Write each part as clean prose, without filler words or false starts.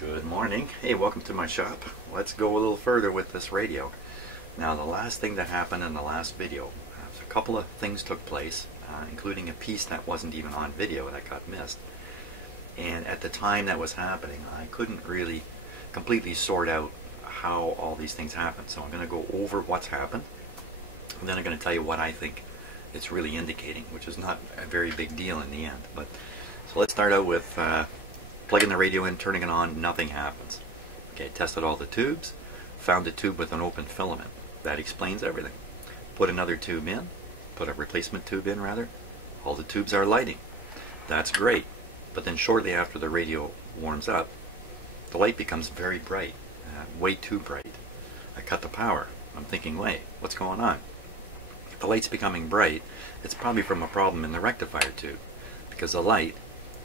Good morning. Hey, welcome to my shop. Let's go a little further with this radio. Now, the last thing that happened in the last video, a couple of things took place, including a piece that wasn't even on video that got missed. And at the time that was happening, I couldn't really completely sort out how all these things happened. So I'm going to go over what's happened, and then I'm going to tell you what I think it's really indicating, which is not a very big deal in the end. But so let's start out with plugging the radio in, turning it on, nothing happens. Okay, tested all the tubes, found a tube with an open filament. That explains everything. Put another tube in, put a replacement tube in rather, all the tubes are lighting. That's great. But then shortly after the radio warms up, the light becomes very bright, way too bright. I cut the power. I'm thinking, wait, what's going on? If the light's becoming bright, it's probably from a problem in the rectifier tube, because the light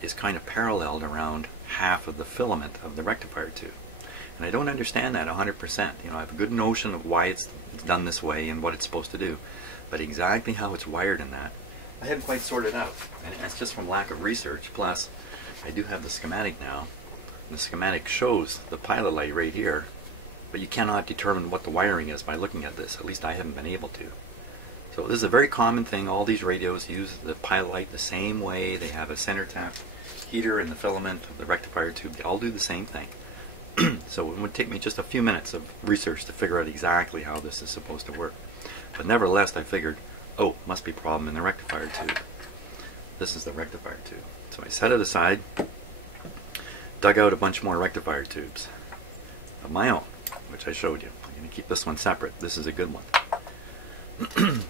is kind of paralleled around half of the filament of the rectifier tube. And I don't understand that 100%. You know, I have a good notion of why it's done this way and what it's supposed to do, but exactly how it's wired in that, I haven't quite sorted out. And that's just from lack of research. Plus, I do have the schematic now. The schematic shows the pilot light right here, but you cannot determine what the wiring is by looking at this. At least I haven't been able to. So this is a very common thing. All these radios use the pilot light the same way. They have a center tap heater in the filament of the rectifier tube. They all do the same thing. So it would take me just a few minutes of research to figure out exactly how this is supposed to work. But nevertheless, I figured, oh, must be a problem in the rectifier tube. This is the rectifier tube. So I set it aside, dug out a bunch more rectifier tubes of my own, which I showed you. I'm going to keep this one separate. This is a good one.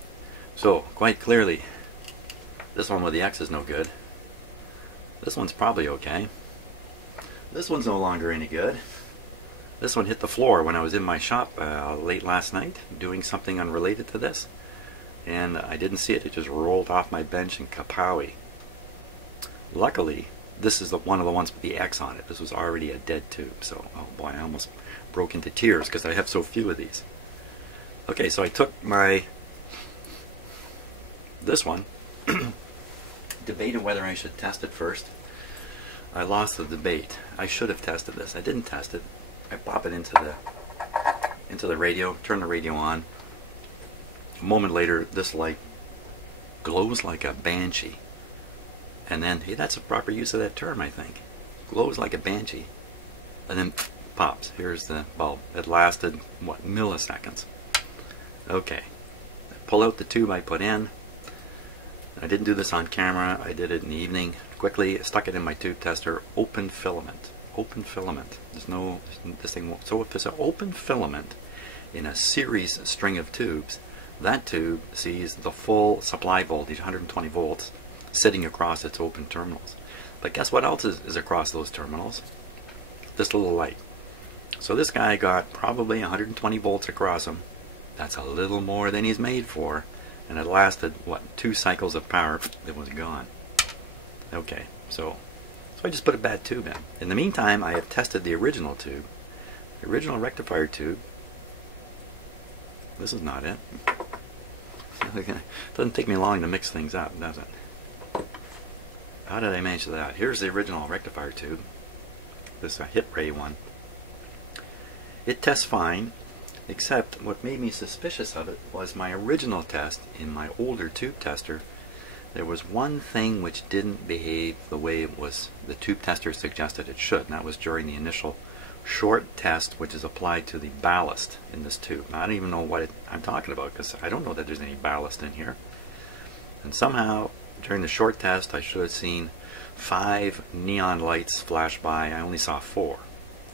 So, quite clearly, this one with the X is no good. This one's probably okay. This one's no longer any good. This one hit the floor when I was in my shop late last night doing something unrelated to this. And I didn't see it. It just rolled off my bench and kapowie. Luckily, this is one of the ones with the X on it. This was already a dead tube. So, oh boy, I almost broke into tears because I have so few of these. Okay, so I took this one, debated whether I should test it first. I lost the debate. I should have tested this. I didn't test it. I pop it into the radio, turn the radio on. A moment later, this light glows like a banshee. And then, hey, that's a proper use of that term, I think. Glows like a banshee. And then pops. Here's the bulb. It lasted, what, milliseconds. Okay. I pull out the tube I put in. I didn't do this on camera. I did it in the evening. Quickly stuck it in my tube tester. Open filament. Open filament. There's no, this thing won't. So if there's an open filament in a series string of tubes, that tube sees the full supply voltage, 120 volts, sitting across its open terminals. But guess what else is across those terminals? This little light. So this guy got probably 120 volts across him. That's a little more than he's made for. And it lasted, what, 2 cycles of power, it was gone. Okay, so I just put a bad tube in. In the meantime, I have tested the original tube. The original rectifier tube. This is not it. It doesn't take me long to mix things up, does it? How did I manage that? Here's the original rectifier tube. This is a hit ray one. It tests fine. Except what made me suspicious of it was my original test in my older tube tester. There was one thing which didn't behave the way it was the tube tester suggested it should, and that was during the initial short test which is applied to the ballast in this tube. Now, I don't even know what I'm talking about because I don't know that there's any ballast in here. And somehow during the short test I should have seen 5 neon lights flash by. I only saw 4.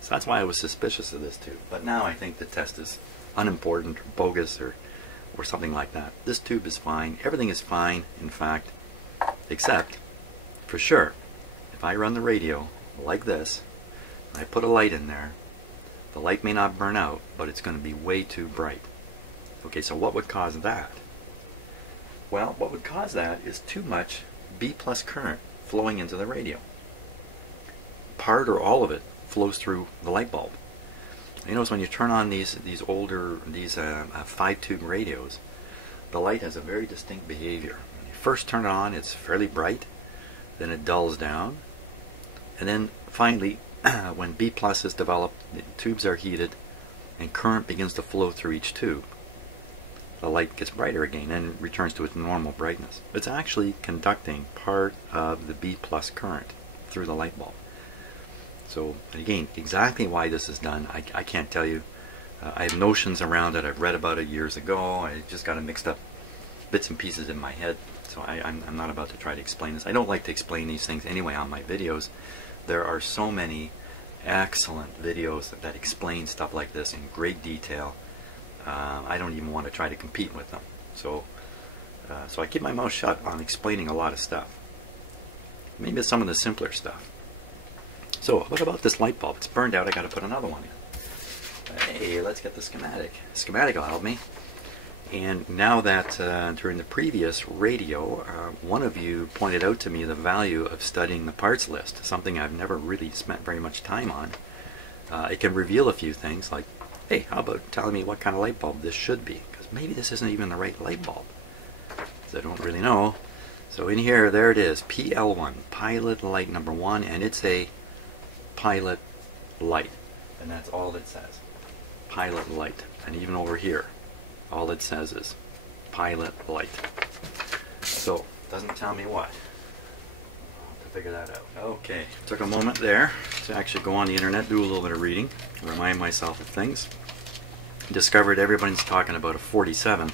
So that's why I was suspicious of this tube. But now I think the test is unimportant or bogus or something like that. This tube is fine. Everything is fine, in fact, except, for sure, if I run the radio like this, and I put a light in there, the light may not burn out, but it's going to be way too bright. Okay, so what would cause that? Well, what would cause that is too much B+ current flowing into the radio. Part or all of it flows through the light bulb. You notice when you turn on these older 5-tube radios, the light has a very distinct behavior. When you first turn it on, it's fairly bright, then it dulls down, and then finally when B plus is developed, the tubes are heated and current begins to flow through each tube. The light gets brighter again and returns to its normal brightness. It's actually conducting part of the B plus current through the light bulb. So again, exactly why this is done, I can't tell you. I have notions around it. I've read about it years ago. I just got it mixed up bits and pieces in my head. So I'm not about to try to explain this. I don't like to explain these things anyway on my videos. There are so many excellent videos that explain stuff like this in great detail. I don't even want to try to compete with them. So I keep my mouth shut on explaining a lot of stuff. Maybe it's some of the simpler stuff. So what about this light bulb? It's burned out. I got to put another one in. Hey, let's get the schematic. The schematic will help me. And now that during the previous radio, one of you pointed out to me the value of studying the parts list, something I've never really spent very much time on. It can reveal a few things like, hey, how about telling me what kind of light bulb this should be? Because maybe this isn't even the right light bulb. So I don't really know. So in here, there it is, PL1, pilot light number 1, and it's a pilot light. And that's all it says, pilot light. And even over here, all it says is pilot light. So, doesn't tell me what. I'll have to figure that out. Okay, took a moment there to actually go on the internet, do a little bit of reading, remind myself of things. Discovered everybody's talking about a 47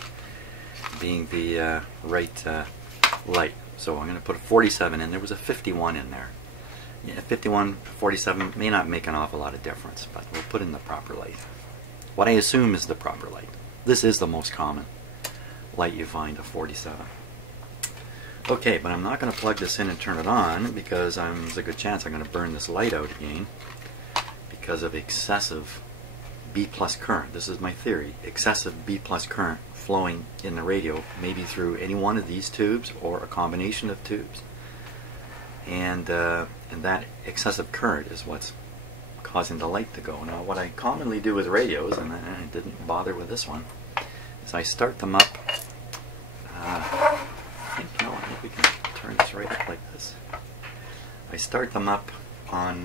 being the right light. So I'm going to put a 47 in. There was a 51 in there. Yeah, 51, 47 may not make an awful lot of difference, but we'll put in the proper light. What I assume is the proper light. This is the most common light you find, a 47. Okay, but I'm not going to plug this in and turn it on because there's a good chance I'm going to burn this light out again because of excessive B plus current. This is my theory. Excessive B plus current flowing in the radio, maybe through any one of these tubes or a combination of tubes. And that excessive current is what's causing the light to go. Now what I commonly do with radios, and I didn't bother with this one, is I start them up. I think we can turn this right up like this. I start them up on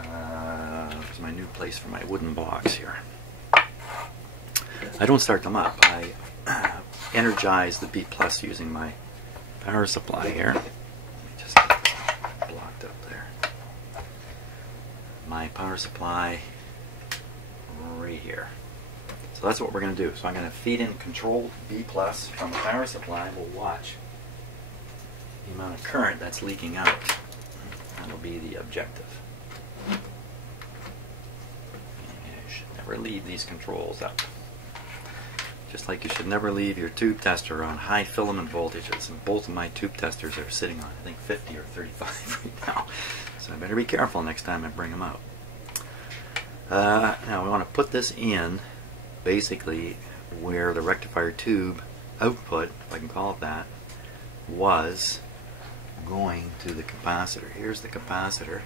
there's my new place for my wooden box here. I don't start them up. I energize the B plus using my power supply here. Let me just get this blocked up there. My power supply right here. So that's what we're going to do. So I'm going to feed in controlled B plus from the power supply. We'll watch the amount of current that's leaking out. That'll be the objective. You should never leave these controls up. Just like you should never leave your tube tester on high filament voltages. And both of my tube testers are sitting on, I think, 50 or 35 right now. So I better be careful next time I bring them out. Now we want to put this in basically where the rectifier tube output, if I can call it that, was going to the capacitor. Here's the capacitor.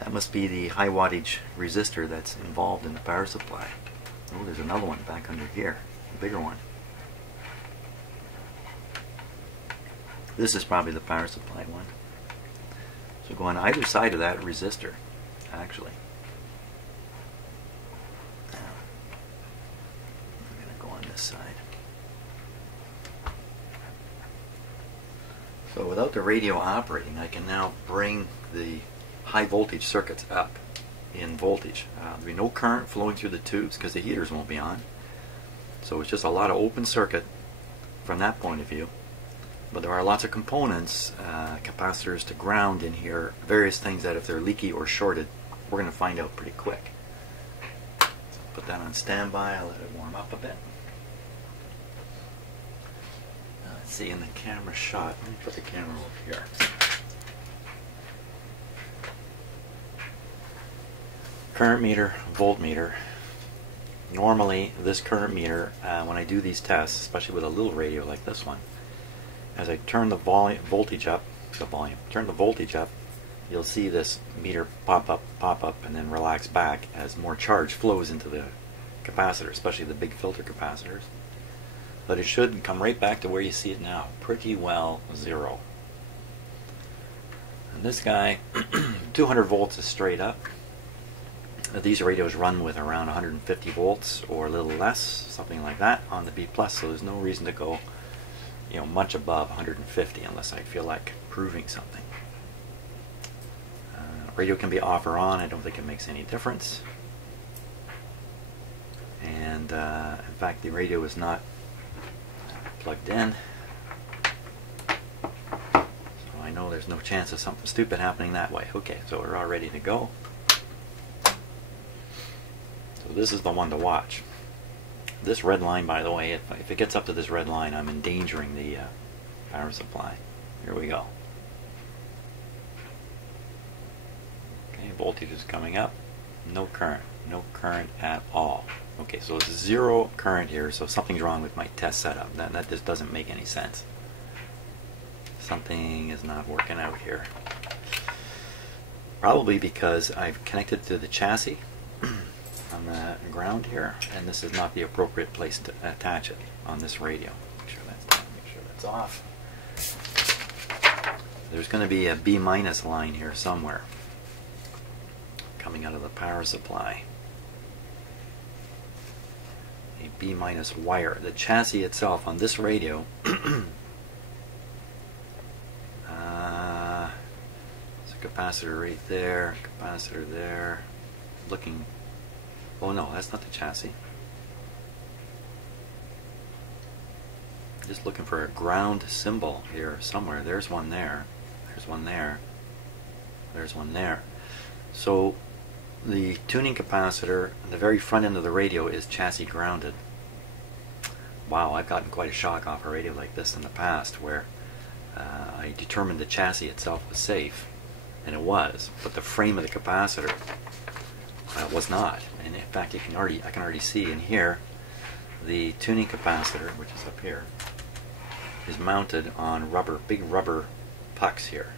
That must be the high wattage resistor that's involved in the power supply. Oh, there's another one back under here, a bigger one. This is probably the power supply one. So go on either side of that resistor, actually. Now, I'm going to go on this side. So without the radio operating, I can now bring the high voltage circuits up in voltage. There'll be no current flowing through the tubes because the heaters won't be on. So it's just a lot of open circuit from that point of view. But there are lots of components, capacitors to ground in here, various things that if they're leaky or shorted, we're going to find out pretty quick. So put that on standby, I'll let it warm up a bit. Let's see, in the camera shot, let me put the camera over here. Current meter, voltmeter. Normally this current meter, when I do these tests, especially with a little radio like this one, as I turn the voltage up, you'll see this meter pop up, and then relax back as more charge flows into the capacitor, especially the big filter capacitors. But it should come right back to where you see it now, pretty well zero. this guy, 200 volts is straight up. These radios run with around 150 volts or a little less, something like that on the B+, so there's no reason to go much above 150 unless I feel like proving something. Radio can be off or on, I don't think it makes any difference. And in fact the radio is not plugged in, so I know there's no chance of something stupid happening that way. Okay, so we're all ready to go. So this is the one to watch. This red line, by the way, if it gets up to this red line, I'm endangering the power supply. Here we go. Okay, voltage is coming up. No current at all. Okay, so it's zero current here, so something's wrong with my test setup. That just doesn't make any sense. Something is not working out here. Probably because I've connected to the chassis on the ground here, and this is not the appropriate place to attach it on this radio. Make sure that's down, make sure that's off. There's going to be a B- line here somewhere coming out of the power supply. A B- wire. The chassis itself on this radio there's a capacitor right there, capacitor there, looking. Oh no, that's not the chassis. Just looking for a ground symbol here somewhere. There's one there. There's one there. There's one there. So the tuning capacitor on the very front end of the radio is chassis grounded. Wow, I've gotten quite a shock off a radio like this in the past where I determined the chassis itself was safe, and it was, but the frame of the capacitor was not. And in fact, I can already see in here the tuning capacitor, which is up here, is mounted on rubber, big rubber pucks here,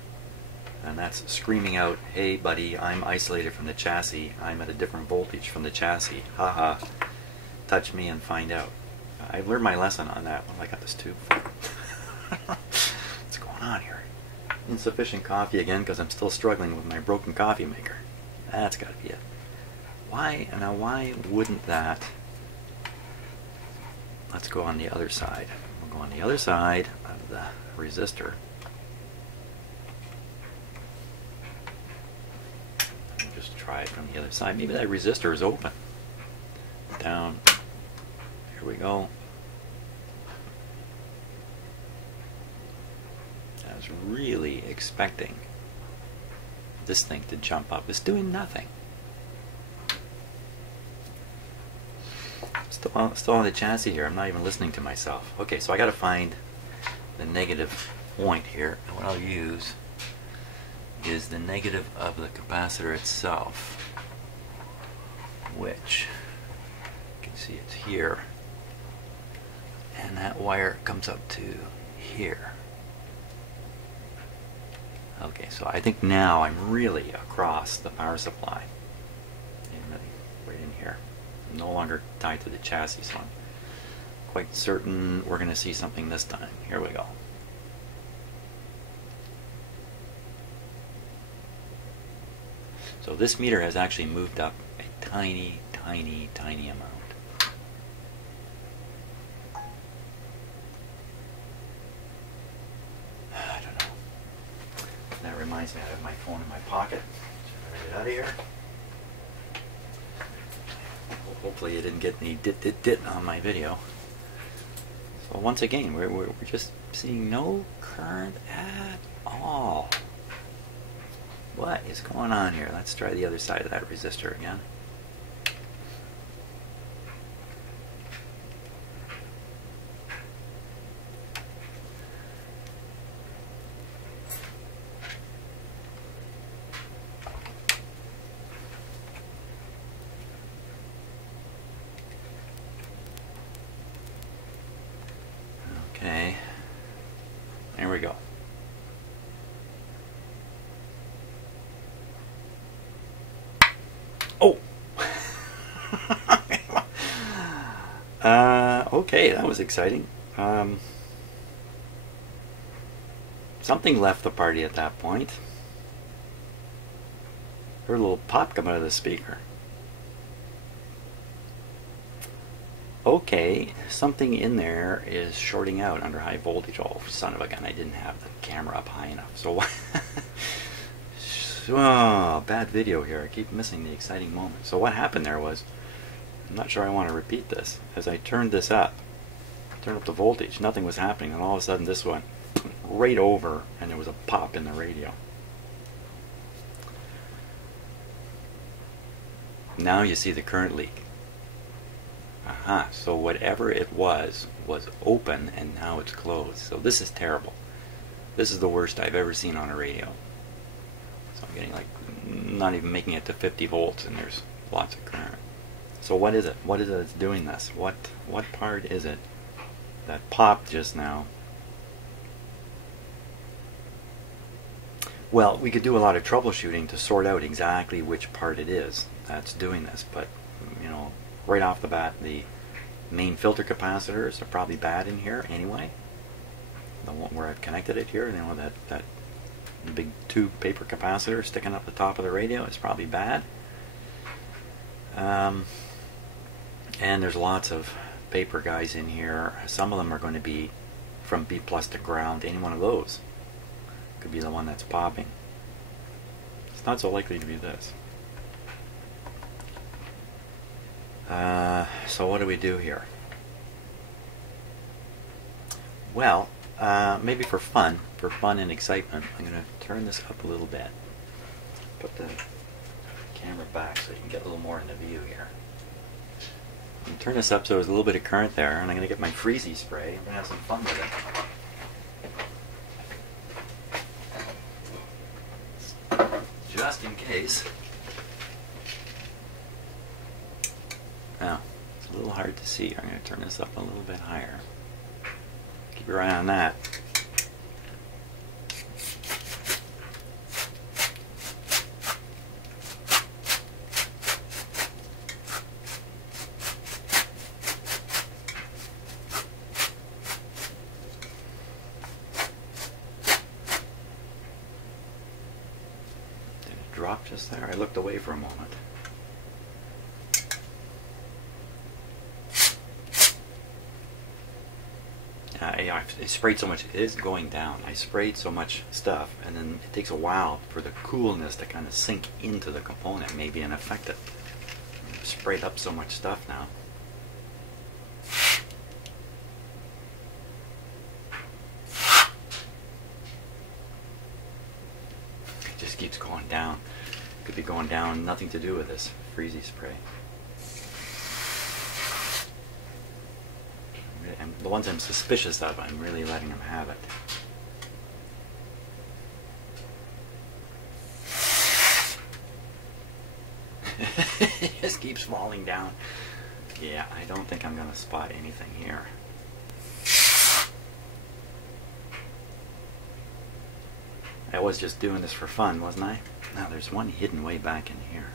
and that's screaming out, "Hey, buddy, I'm isolated from the chassis. I'm at a different voltage from the chassis. Haha, touch me and find out." I've learned my lesson on that one. I got this tube. What's going on here? Insufficient coffee again because I'm still struggling with my broken coffee maker. That's got to be it. Why wouldn't that? Let's go on the other side. We'll go on the other side of the resistor. Just try it from the other side. Maybe that resistor is open. Down. Here we go. I was really expecting this thing to jump up. It's doing nothing. Still on the chassis here. I'm not even listening to myself. Okay, so I got to find the negative point here. And what I'll use is the negative of the capacitor itself, which you can see it's here. And that wire comes up to here. Okay, so I think now I'm really across the power supply. And really right in here. I'm no longer tied to the chassis, so I'm quite certain we're going to see something this time. Here we go. So this meter has actually moved up a tiny, tiny, tiny amount. I don't know. That reminds me, I have my phone in my pocket. Should I get out of here? Hopefully it didn't get any dit on my video. So once again, we're just seeing no current at all. What is going on here? Let's try the other side of that resistor again. Okay, there we go. Oh! Okay, that was exciting. Something left the party at that point. Heard a little pop come out of the speaker. Okay, something in there is shorting out under high voltage. Oh, son of a gun, I didn't have the camera up high enough. So, oh, bad video here. I keep missing the exciting moment. So what happened there was, I'm not sure I want to repeat this. As I turned this up, turned up the voltage, nothing was happening, and all of a sudden this went right over, and there was a pop in the radio. Now you see the current leak. Aha, so whatever it was open, and now it's closed. So this is terrible. This is the worst I've ever seen on a radio. So I'm getting like, not even making it to 50 volts, and there's lots of current. So what is it? What is it that's doing this? What part is it that popped just now? Well, we could do a lot of troubleshooting to sort out exactly which part it is that's doing this, but you know, right off the bat, the main filter capacitors are probably bad in here anyway. The one where I've connected it here, you know, that big tube paper capacitor sticking up the top of the radio is probably bad. And there's lots of paper guys in here. Some of them are going to be from B plus to ground. Any one of those could be the one that's popping. It's not so likely to be this. So what do we do here? Well, maybe for fun and excitement, I'm going to turn this up a little bit. Put the camera back so you can get a little more in the view here. And turn this up so there's a little bit of current there, and I'm going to get my freezy spray. I'm going to have some fun with it. Just in case. Now, it's a little hard to see. I'm going to turn this up a little bit higher. Keep your eye on that. Did it drop just there? I looked away for a moment. I sprayed so much, it is going down. I sprayed so much stuff, and then it takes a while for the coolness to kind of sink into the component, maybe, and affect it. I've sprayed up so much stuff now. It just keeps going down. Could be going down, nothing to do with this freezy spray. And the ones I'm suspicious of, I'm really letting them have it. It just keeps falling down. Yeah, I don't think I'm going to spot anything here. I was just doing this for fun, wasn't I? Now there's one hidden way back in here.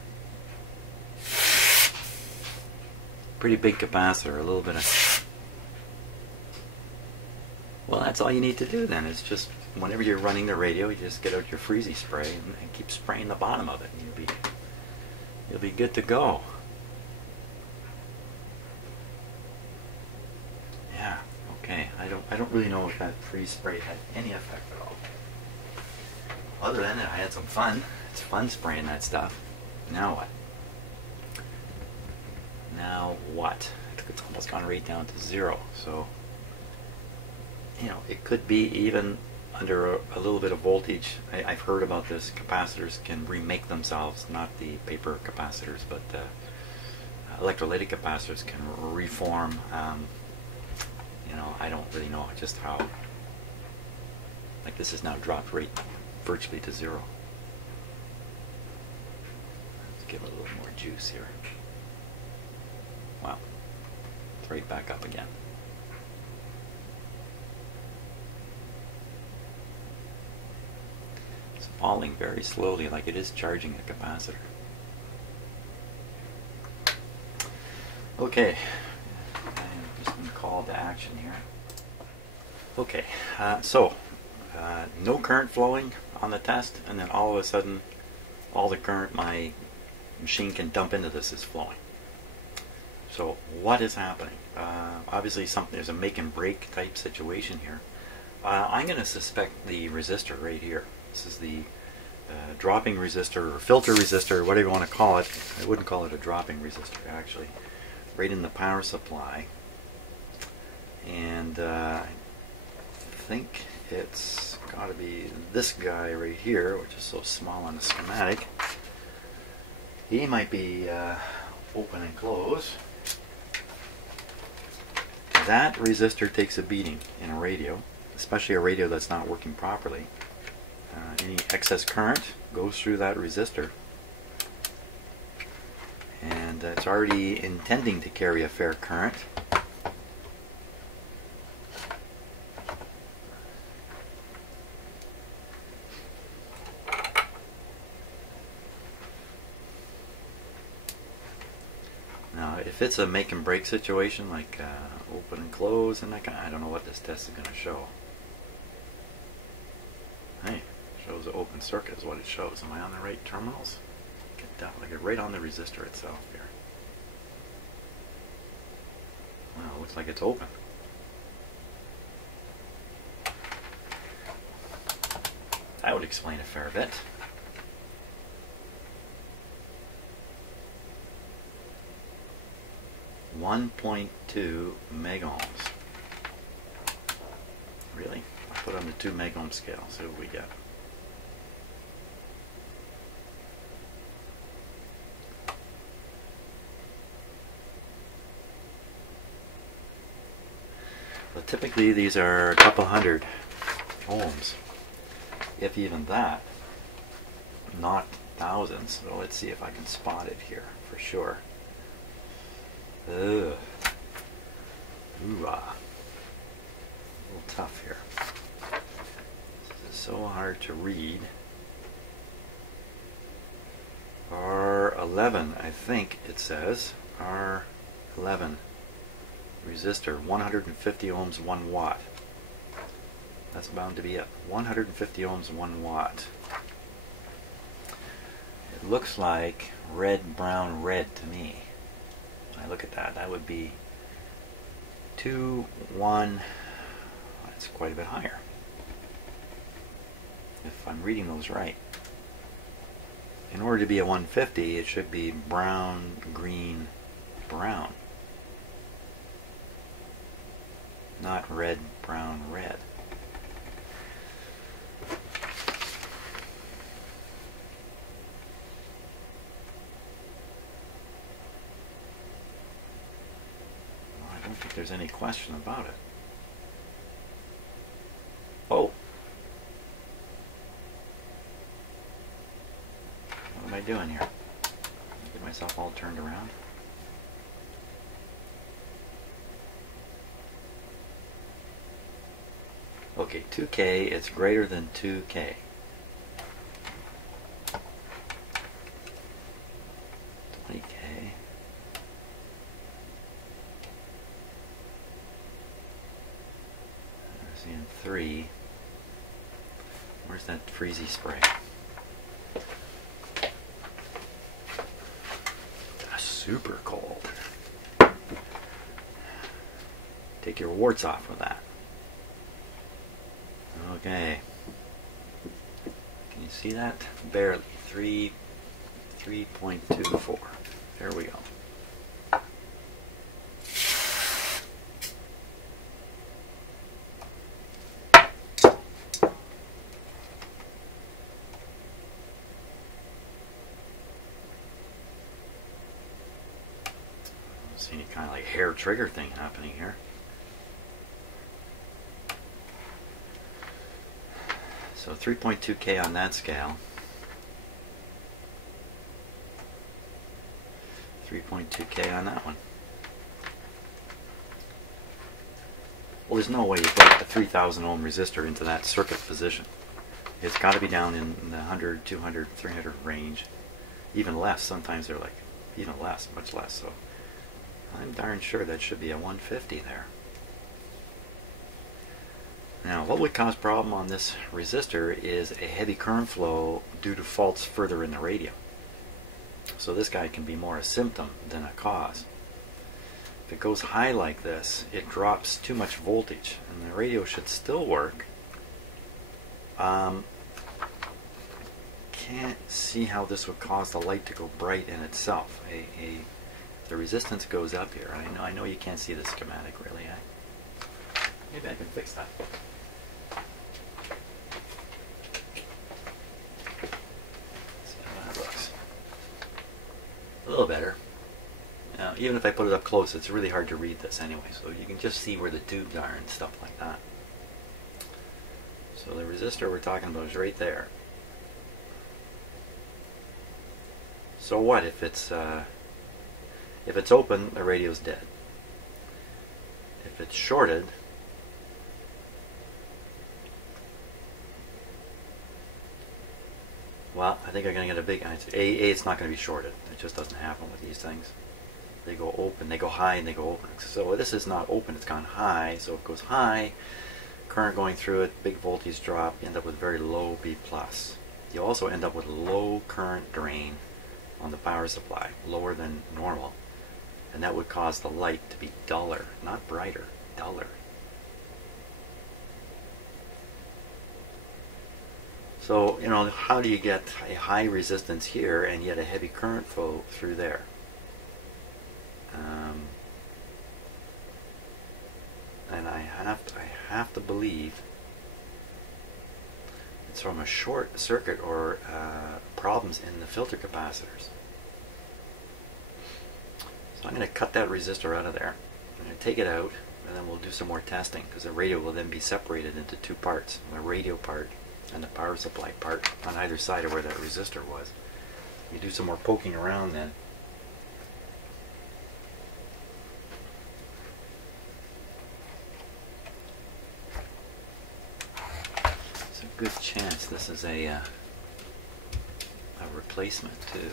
Pretty big capacitor, a little bit of... Well, that's all you need to do then, is just, whenever you're running the radio, you just get out your freezy spray and keep spraying the bottom of it, and you'll be good to go. Yeah, okay. I don't really know if that freeze spray had any effect at all. Other than it, I had some fun. It's fun spraying that stuff. Now what? Now what? It's almost gone right down to 0, so... You know, it could be even under a little bit of voltage. I've heard about this. Capacitors can remake themselves, not the paper capacitors, but electrolytic capacitors can reform. You know, I don't really know just how. Like this is now dropped right virtually to 0. Let's give it a little more juice here. Wow, it's right back up again. Falling very slowly, like it is charging a capacitor. Okay, I'm just in call to action here. Okay, so no current flowing on the test, and then all of a sudden all the current my machine can dump into this is flowing. So what is happening? Obviously there's a make and break type situation here. I'm going to suspect the resistor right here. This is the dropping resistor or filter resistor, whatever you want to call it. I wouldn't call it a dropping resistor actually. Right in the power supply. And I think it's got to be this guy right here, which is so small on the schematic. He might be open and close. That resistor takes a beating in a radio, especially a radio that's not working properly. Any excess current goes through that resistor, and it's already intending to carry a fair current. Now, if it's a make and break situation, like open and close, and I don't know what this test is going to show. Hey, it shows an open circuit is what it shows. Am I on the right terminals? Get right on the resistor itself here. Well, it looks like it's open. That would explain a fair bit. .2 megohms. Really? I'll put on the 2 megohm scale, see what we get. But typically these are a couple hundred ohms, if even that, not thousands. So let's see if I can spot it here for sure. Ugh. Ooh-ah. A little tough here. This is so hard to read. R11, I think it says. R11. Resistor, 150 ohms, 1 watt. That's bound to be it. 150 ohms, 1 watt. It looks like red, brown, red to me. When I look at that, that would be 2, 1, that's quite a bit higher, if I'm reading those right. In order to be a 150, it should be brown, green, brown, not red, brown, red. I don't think there's any question about it. Oh! What am I doing here? Get myself all turned around. Okay, 2K, it's greater than 2K. 20K. Seeing 3. Where's that freezy spray? That's super cold. Take your warts off with that. Okay. Can you see that? Barely. 3.24. There we go. See any kind of like hair trigger thing happening here. So 3.2K on that scale. 3.2K on that one. Well, there's no way you put a 3,000 ohm resistor into that circuit position. It's got to be down in the 100, 200, 300 range. Even less. Sometimes they're like even less, much less. So I'm darn sure that should be a 150 there. Now, what would cause problem on this resistor is a heavy current flow due to faults further in the radio. So this guy can be more a symptom than a cause. If it goes high like this, it drops too much voltage, and the radio should still work. Can't see how this would cause the light to go bright in itself. The resistance goes up here. I know you can't see the schematic really. Maybe I can fix that. See how that looks. A little better. Now, even if I put it up close, it's really hard to read this anyway, so you can just see where the tubes are and stuff like that. So the resistor we're talking about is right there. So what if it's open, the radio's dead. If it's shorted, well, I think I'm going to get a big answer. It's not going to be shorted. It just doesn't happen with these things. They go open, they go high, and they go open. So this is not open, it's gone high. So it goes high, current going through it, big voltage drop, you end up with very low B+. You also end up with low current drain on the power supply, lower than normal. And that would cause the light to be duller, not brighter, duller. So, how do you get a high resistance here and yet a heavy current flow through there? And I have to believe it's from a short circuit or problems in the filter capacitors. So I'm going to cut that resistor out of there. I'm going to take it out, and then we'll do some more testing, because the radio will then be separated into two parts, the radio part and the power supply part on either side of where that resistor was. You do some more poking around then. There's a good chance this is a replacement too.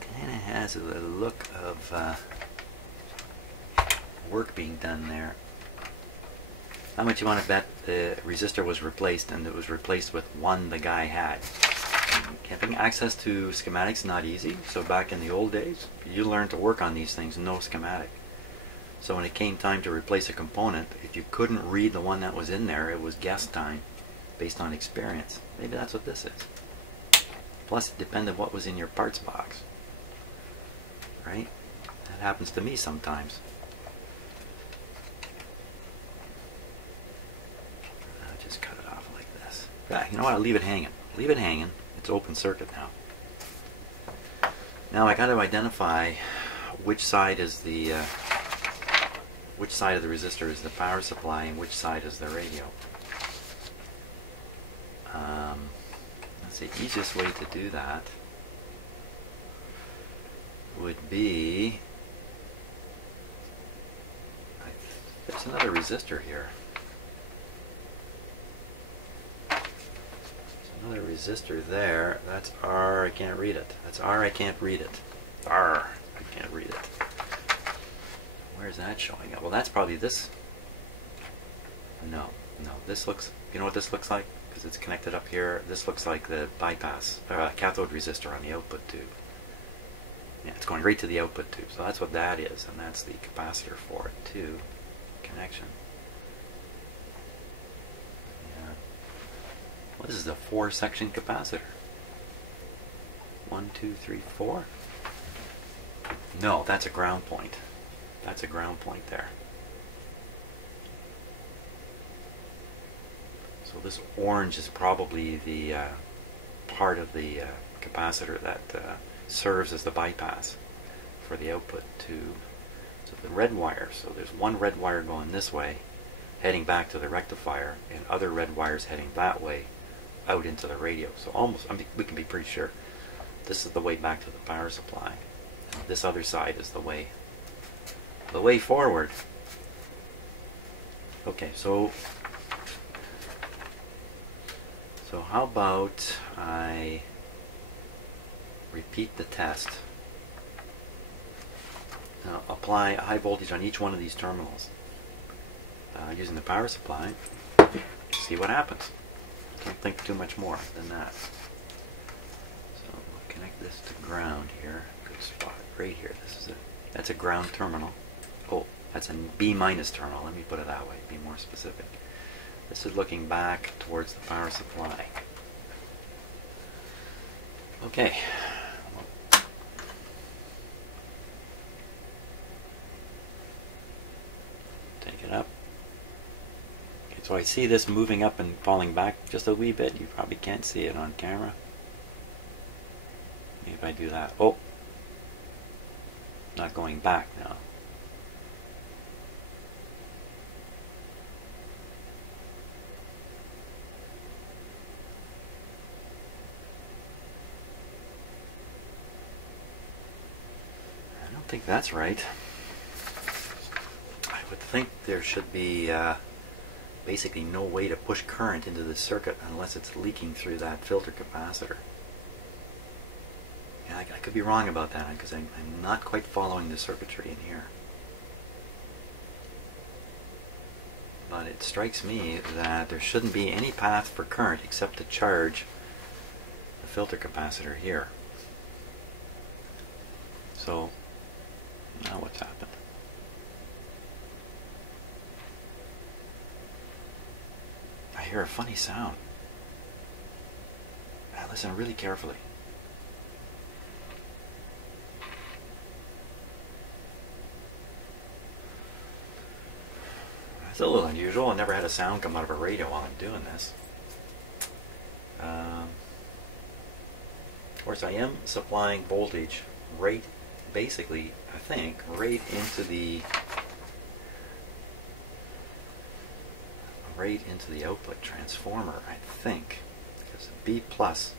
Kind of has a look of work being done there. How much you want to bet the resistor was replaced, and it was replaced with one the guy had? Having access to schematics not easy, so back in the old days, you learned to work on these things, no schematic. So when it came time to replace a component, if you couldn't read the one that was in there, it was guess time based on experience. Maybe that's what this is. Plus it depended what was in your parts box. Right? That happens to me sometimes. I'll just cut it off like this. Yeah, you know what? I'll leave it hanging. Leave it hanging. It's open circuit now. Now I got to identify which side is the which side of the resistor is the power supply and which side is the radio. That's the easiest way to do that would be, there's another resistor here. There's another resistor there. That's R, I can't read it. That's R, I can't read it. R, I can't read it. Where's that showing up? Well, that's probably this. No, this looks, you know what this looks like? Because it's connected up here. This looks like the bypass, cathode resistor on the output tube. Yeah, it's going right to the output tube. So that's what that is, and that's the capacitor for it too. Connection. Yeah. Well, this is a 4-section capacitor. 1, 2, 3, 4. No, that's a ground point. That's a ground point there. So this orange is probably the part of the capacitor that serves as the bypass for the output tube. So the red wire, so there's one red wire going this way, heading back to the rectifier, and other red wires heading that way out into the radio. So almost, I mean, we can be pretty sure this is the way back to the power supply. And this other side is the way forward. Okay, so how about I repeat the test. Now apply high voltage on each one of these terminals. using the power supply. See what happens. Don't think too much more than that. So we'll connect this to ground here. Good spot right here. That's a ground terminal. Oh, that's a B minus terminal. Let me put it that way. Be more specific. This is looking back towards the power supply. Okay. Take it up. Okay, so I see this moving up and falling back just a wee bit. You probably can't see it on camera. Maybe if I do that. Oh! Not going back now. I don't think that's right. I would think there should be basically no way to push current into the circuit unless it's leaking through that filter capacitor. Yeah, I could be wrong about that because I'm not quite following the circuitry in here. But it strikes me that there shouldn't be any path for current except to charge the filter capacitor here. So, now what's happened? I hear a funny sound. Now listen really carefully. It's a little unusual. I never had a sound come out of a radio while I'm doing this. Of course, I am supplying voltage right, basically, I think, right into the output transformer, I think, because B plus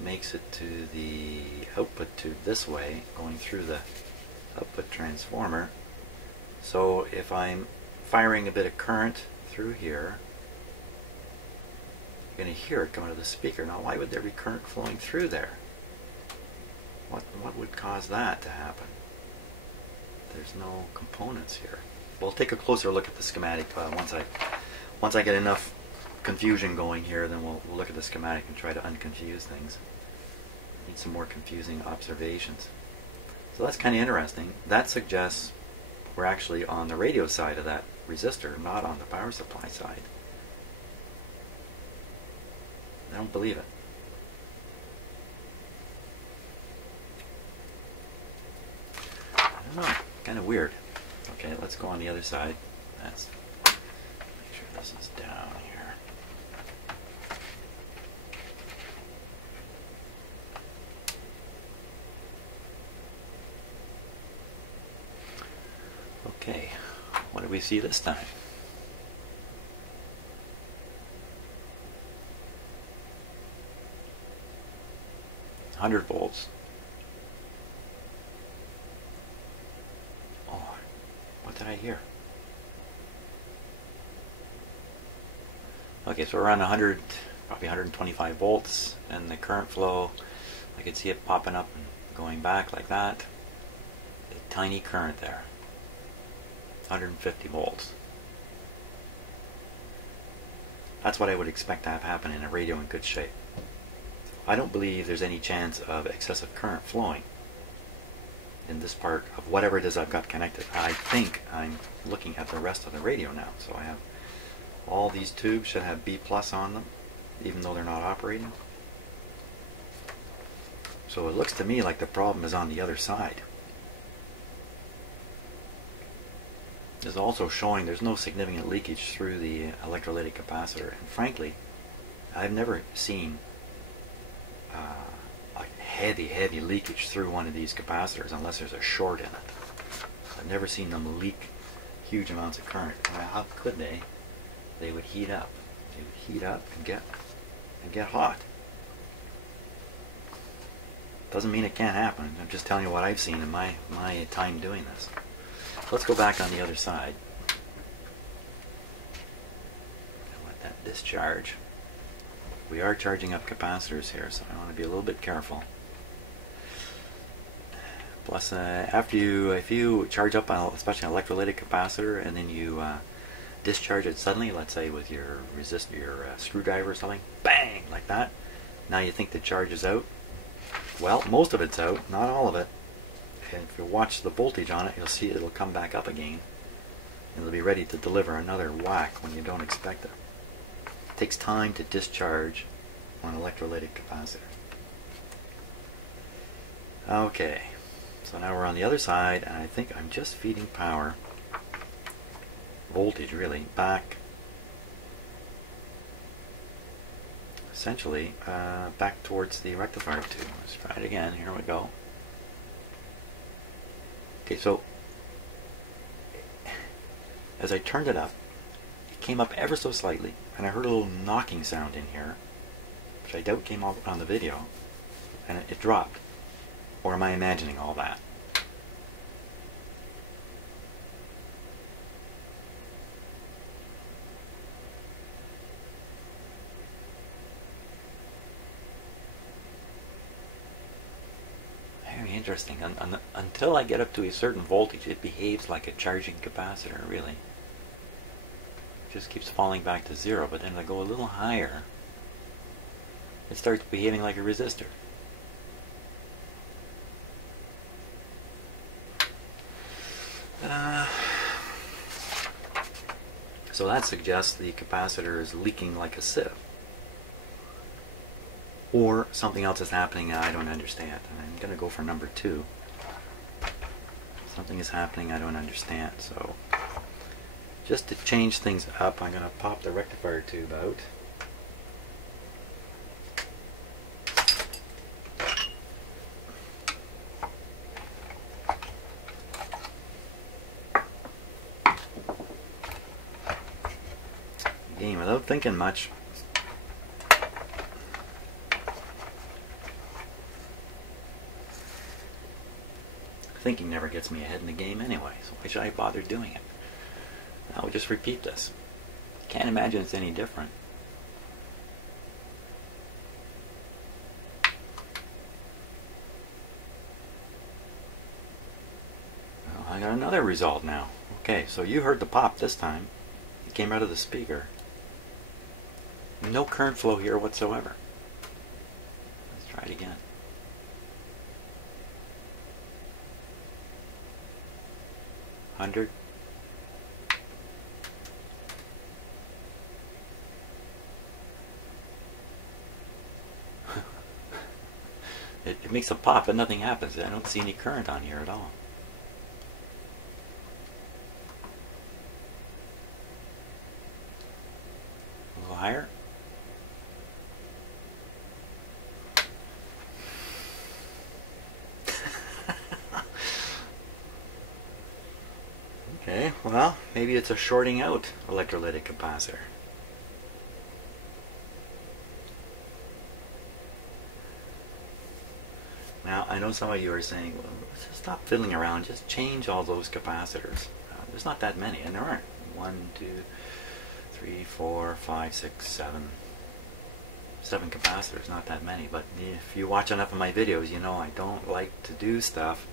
makes it to the output tube this way, going through the output transformer. So if I'm firing a bit of current through here, you're going to hear it come out of the speaker. Now, why would there be current flowing through there? What would cause that to happen? There's no components here. We'll take a closer look at the schematic once I get enough confusion going here. Then we'll look at the schematic and try to unconfuse things. Need some more confusing observations. So that's kind of interesting. That suggests we're actually on the radio side of that resistor, not on the power supply side. I don't believe it. I don't know. Kind of weird. Okay, let's go on the other side. Make sure this is down here. Okay, what do we see this time? $100 volts. Oh, what did I hear? Okay, so around 100, probably 125 volts, and the current flow, I could see it popping up and going back like that. A tiny current there. 150 volts. That's what I would expect to have happen in a radio in good shape. I don't believe there's any chance of excessive current flowing in this part of whatever it is I've got connected. I think I'm looking at the rest of the radio now. So I have all these tubes should have B plus on them, even though they're not operating. So it looks to me like the problem is on the other side. It's also showing there's no significant leakage through the electrolytic capacitor. And frankly, I've never seen like heavy leakage through one of these capacitors unless there's a short in it. I've never seen them leak huge amounts of current. Well, how could they? They would heat up. They would heat up and get hot. Doesn't mean it can't happen. I'm just telling you what I've seen in my time doing this. Let's go back on the other side. Let that discharge. We are charging up capacitors here, so I want to be a little bit careful. plus if you charge up especially an electrolytic capacitor and then you discharge it suddenly, let's say with your screwdriver or something, bang, like that. Now you think the charge is out. Well, most of it's out, not all of it. And if you watch the voltage on it, you'll see it'll come back up again. And it'll be ready to deliver another whack when you don't expect it. It takes time to discharge on an electrolytic capacitor. Okay, so now we're on the other side, and I think I'm just feeding power, voltage really, back, essentially back towards the rectifier tube. Let's try it again. Here we go. Okay, so as I turned it up, it came up ever so slightly, and I heard a little knocking sound in here, which I doubt came out on the video, and it dropped. Or am I imagining all that? Very interesting. Until I get up to a certain voltage, it behaves like a charging capacitor, really. It just keeps falling back to zero, but then I go a little higher, it starts behaving like a resistor. So that suggests the capacitor is leaking like a sieve. Or something else is happening and I don't understand. I'm going to go for number 2. Something is happening I don't understand. So just to change things up, I'm going to pop the rectifier tube out. Again, without thinking much, thinking never gets me ahead in the game anyway, so why should I bother doing it? I'll just repeat this. Can't imagine it's any different. Well, I got another result now. Okay, so you heard the pop this time. It came out of the speaker. No current flow here whatsoever. Let's try it again. $100. It makes a pop, but nothing happens. I don't see any current on here at all. A little higher. Okay, well, maybe it's a shorting out electrolytic capacitor. Now, I know some of you are saying, well, just stop fiddling around, just change all those capacitors. There's not that many, and there aren't. 1, 2, 3, 4, 5, 6, 7. 7 capacitors, not that many. But if you watch enough of my videos, you know I don't like to do stuff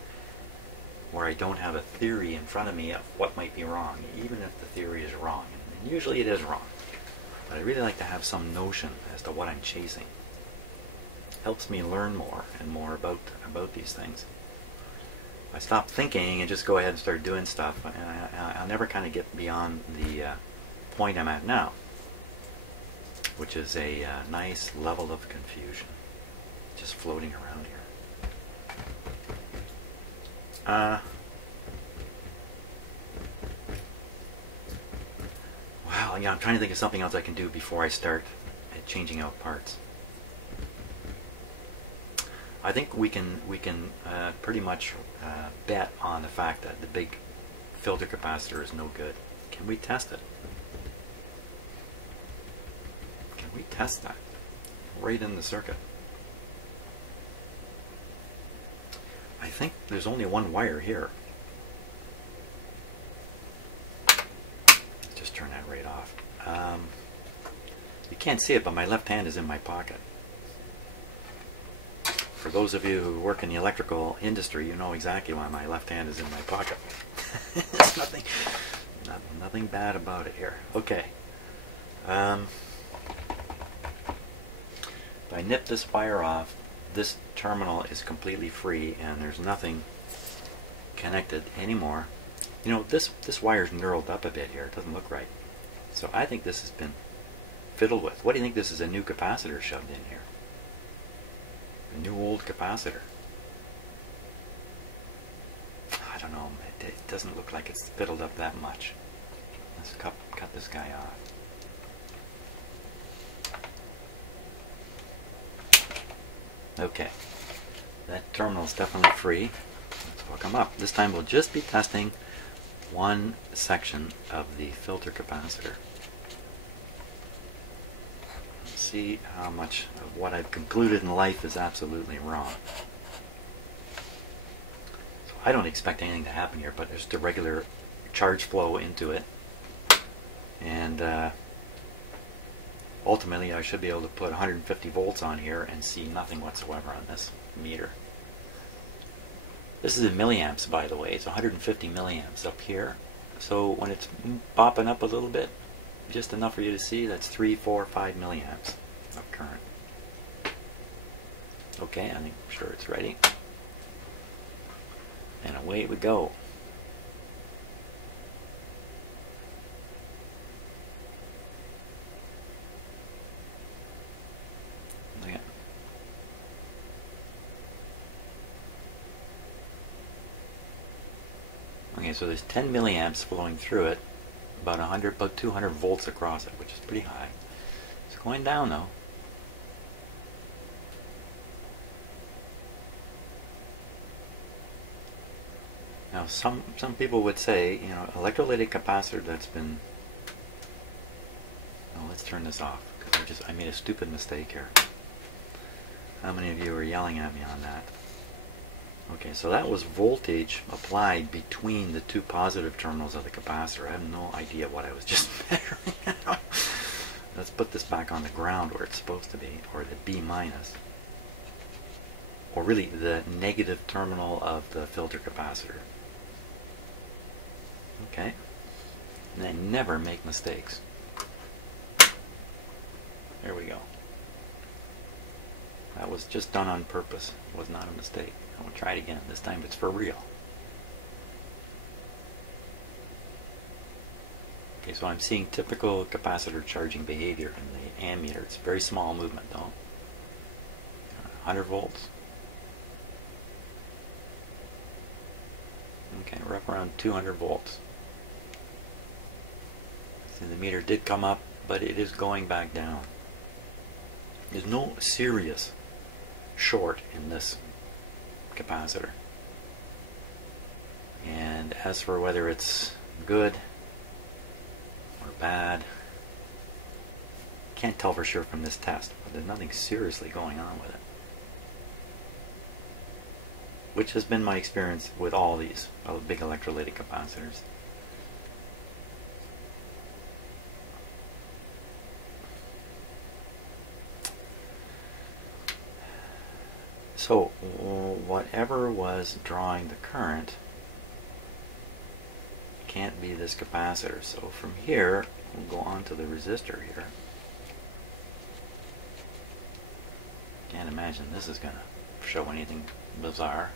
where I don't have a theory in front of me of what might be wrong, even if the theory is wrong. And usually it is wrong. But I really like to have some notion as to what I'm chasing. Helps me learn more and more about these things. If I stop thinking and just go ahead and start doing stuff, I'll never kind of get beyond the point I'm at now, which is a nice level of confusion, just floating around here. Well, yeah, I'm trying to think of something else I can do before I start changing out parts. I think we can pretty much bet on the fact that the big filter capacitor is no good. Can we test it? Can we test that right in the circuit? I think there's only one wire here. Just turn that right off. You can't see it, but my left hand is in my pocket. For those of you who work in the electrical industry, you know exactly why my left hand is in my pocket. There's nothing bad about it here. Okay. If I nip this wire off, this terminal is completely free and there's nothing connected anymore. You know, this wire's knurled up a bit here. It doesn't look right. So I think this has been fiddled with. What do you think? This is a new capacitor shoved in here? A new old capacitor. I don't know. It doesn't look like it's fiddled up that much. Let's cut this guy off. Okay. That terminal is definitely free. Let's hook them up. This time we'll just be testing one section of the filter capacitor. See how much of what I've concluded in life is absolutely wrong. So I don't expect anything to happen here, but just a regular charge flow into it, and ultimately I should be able to put 150 volts on here and see nothing whatsoever on this meter. This is in milliamps, by the way. It's 150 milliamps up here. So when it's popping up a little bit, just enough for you to see, that's 3, 4, 5 milliamps of current. Okay, I'm sure it's ready. And away we go. Look at. Okay, so there's 10 milliamps flowing through it. About 200 volts across it, which is pretty high. It's going down though. Now some people would say, you know, electrolytic capacitor that's been... Oh, let's turn this off, because I made a stupid mistake here. How many of you are yelling at me on that? Okay, so that was voltage applied between the two positive terminals of the capacitor. I have no idea what I was just measuring. Let's put this back on the ground where it's supposed to be, or the B minus. Or really the negative terminal of the filter capacitor. Okay. And I never make mistakes. There we go. That was just done on purpose. It was not a mistake. We'll try it again. This time it's for real. Okay, so I'm seeing typical capacitor charging behavior in the ammeter. It's a very small movement though. 100 volts. Okay, we're up around 200 volts. See, the meter did come up, but it is going back down. There's no serious short in this capacitor. And as for whether it's good or bad, can't tell for sure from this test, but there's nothing seriously going on with it, which has been my experience with all these big electrolytic capacitors. So whatever was drawing the current can't be this capacitor. So from here, we'll go on to the resistor here. Can't imagine this is going to show anything bizarre.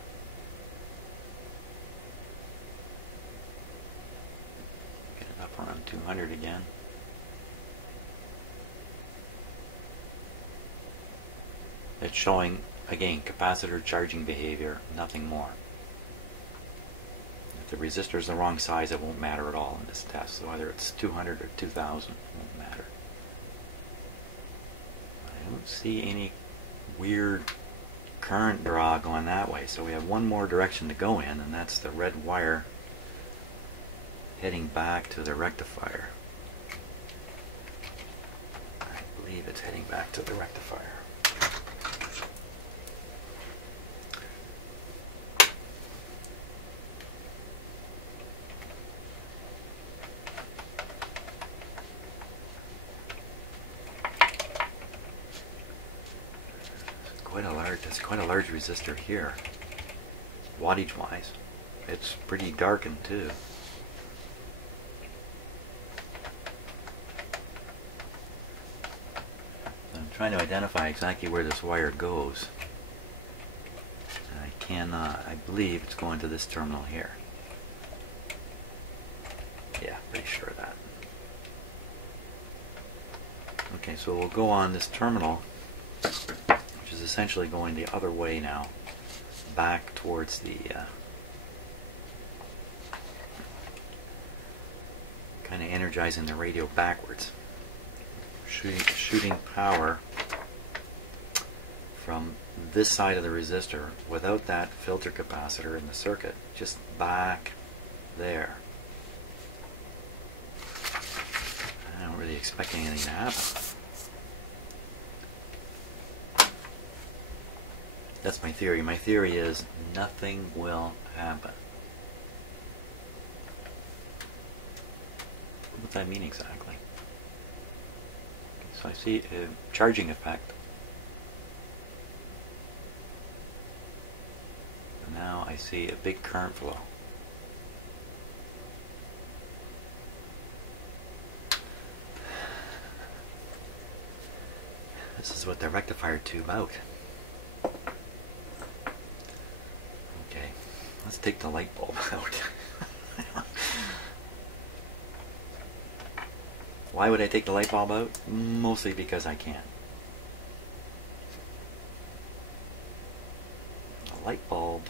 Get it up around 200 again. It's showing, again, capacitor charging behavior, nothing more. If the resistor is the wrong size, it won't matter at all in this test. So whether it's 200 or 2000, it won't matter. I don't see any weird current draw going that way. So we have one more direction to go in, and that's the red wire heading back to the rectifier. I believe it's heading back to the rectifier. Quite a large, this quite a large resistor here, wattage wise. It's pretty darkened too. I'm trying to identify exactly where this wire goes. I cannot. I believe it's going to this terminal here. Yeah, pretty sure of that. Okay, so we'll go on this terminal, which is essentially going the other way now, back towards the kind of energizing the radio backwards, shooting power from this side of the resistor without that filter capacitor in the circuit, just back there. I don't really expect anything to happen. That's my theory. My theory is nothing will happen. What does that mean exactly? So I see a charging effect. And now I see a big current flow. This is what the rectifier tube out. Okay, let's take the light bulb out. Why would I take the light bulb out? Mostly because I can. The light bulb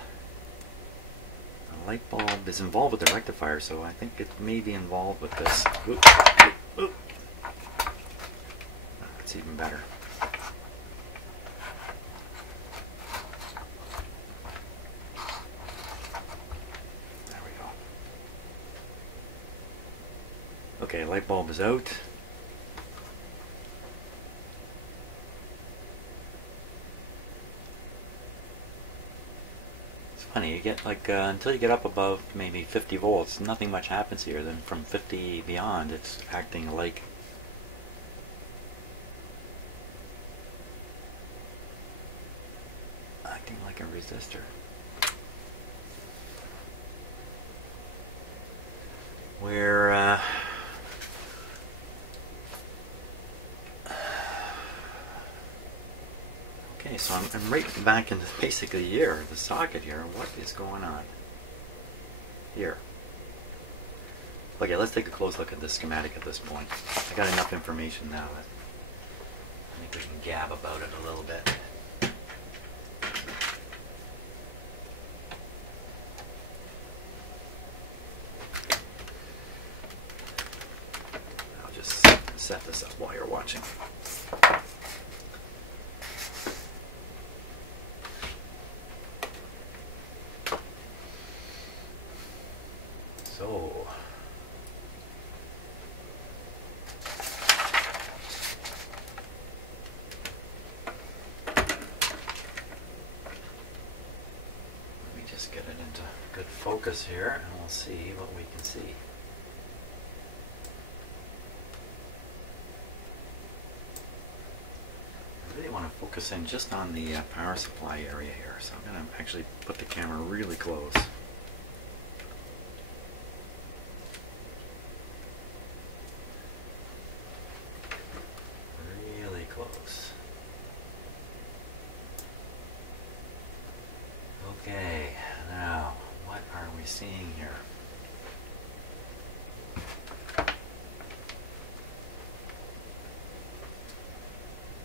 is involved with the rectifier, so I think it may be involved with this. Oop, oop, oop. That's even better. There we go. Okay, light bulb is out. Funny, you get like until you get up above maybe 50 volts, nothing much happens here. Then from 50 beyond, it's acting like a resistor. Where okay, so I'm right back in basically here, the socket here. What is going on here? Okay, let's take a close look at the schematic at this point. I got enough information now that I think we can gab about it a little bit. I'll just set this up while you're watching. So, let me just get it into good focus here and we'll see what we can see. I really want to focus in just on the power supply area here, so I'm going to actually put the camera really close. Okay, now what are we seeing here?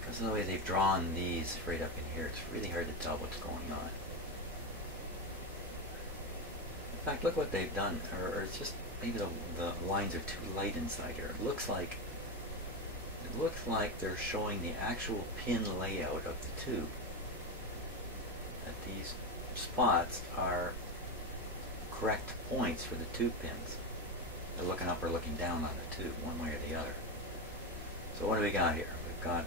Because of the way they've drawn these right up in here, it's really hard to tell what's going on. In fact, look what they've done, or it's just maybe the lines are too light inside here. It looks like they're showing the actual pin layout of the tube. That these spots are correct points for the tube pins. They're looking up or looking down on the tube, one way or the other. So what do we got here? We've got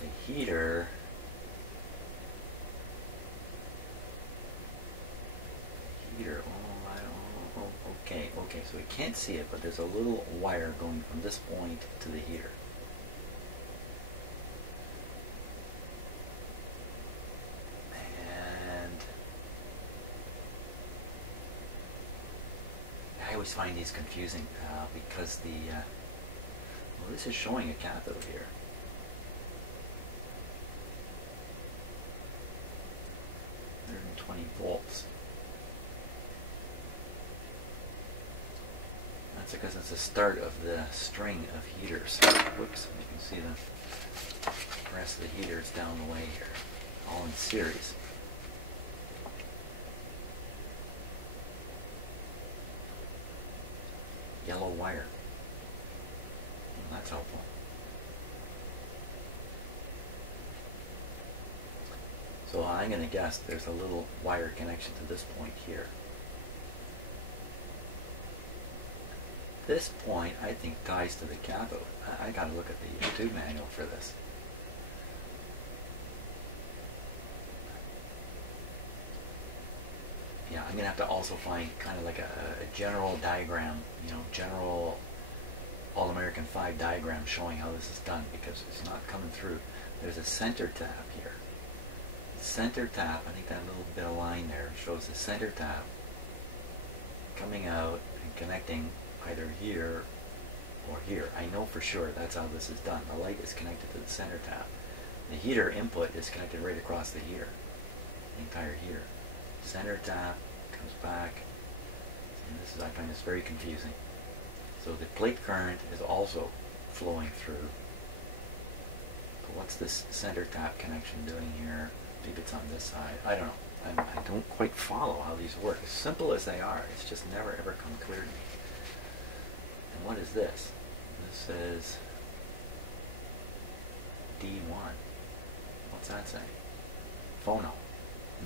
the heater. Okay, so we can't see it, but there's a little wire going from this point to the heater. find these confusing because well, this is showing a cathode here. Volts. That's because it's the start of the string of heaters. Whoops, you can see the rest of the heaters down the way here, all in series. Yellow wire. Well, that's helpful. So I'm going to guess there's a little wire connection to this point here. This point, I think, ties to the cathode. I got to look at the tube manual for this. Yeah, I'm going to have to also find kind of like a general diagram, you know, general All-American 5 diagram showing how this is done, because it's not coming through. There's a center tap here. Center tap, I think that little bit of line there shows the center tap coming out and connecting either here or here. I know for sure that's how this is done. The light is connected to the center tap. The heater input is connected right across the heater, the entire heater. Center tap comes back, and this is, I find this very confusing. So the plate current is also flowing through. But what's this center tap connection doing here? Maybe it's on this side. I don't know. I don't quite follow how these work. As simple as they are, it's just never ever come clear to me. And what is this? This says D1. What's that say? Phono.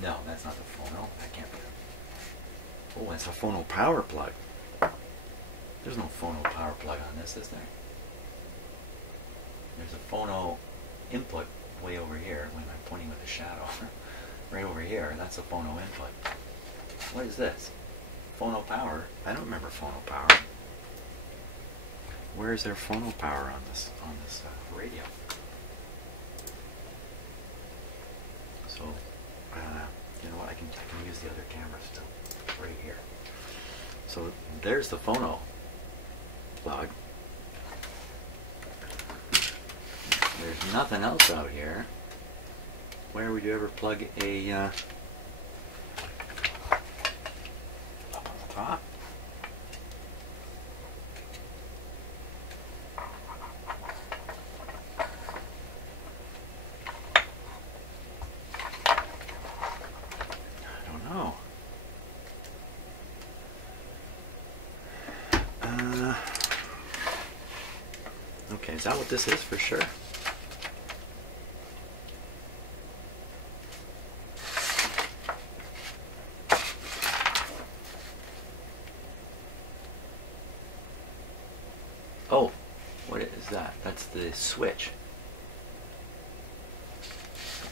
No, that's not the phono. That can't be the... Oh, that's a phono power plug. There's no phono power plug on this, is there? There's a phono input way over here. When I'm pointing with a shadow. Right over here, that's a phono input. What is this? Phono power? I don't remember phono power. Where is there phono power on this radio? So, you know what? I can use the other camera still, right here. So there's the phono plug. There's nothing else out here. Where would you ever plug a up on the top? I don't know. Okay, is that what this is for sure? Oh, what is that? That's the switch.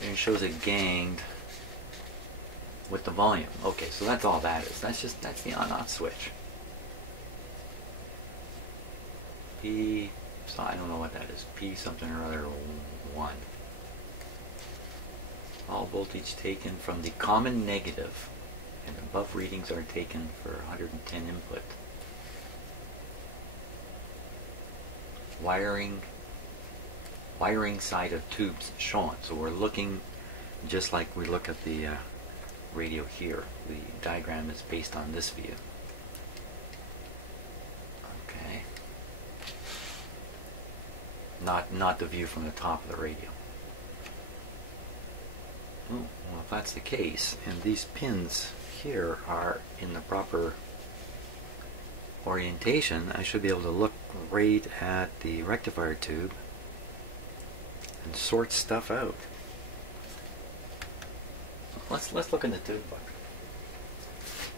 And it shows it ganged with the volume. Okay, so that's all that is. That's the on-off switch. P, so I don't know what that is. P something or other 1. All voltage taken from the common negative, and above readings are taken for 110 input. Wiring side of tubes shown. So we're looking just like we look at the radio here. The diagram is based on this view. Okay. Not the view from the top of the radio. Oh, well, if that's the case, and these pins here are in the proper orientation, I should be able to look right at the rectifier tube and sort stuff out. Let's look in the tube book.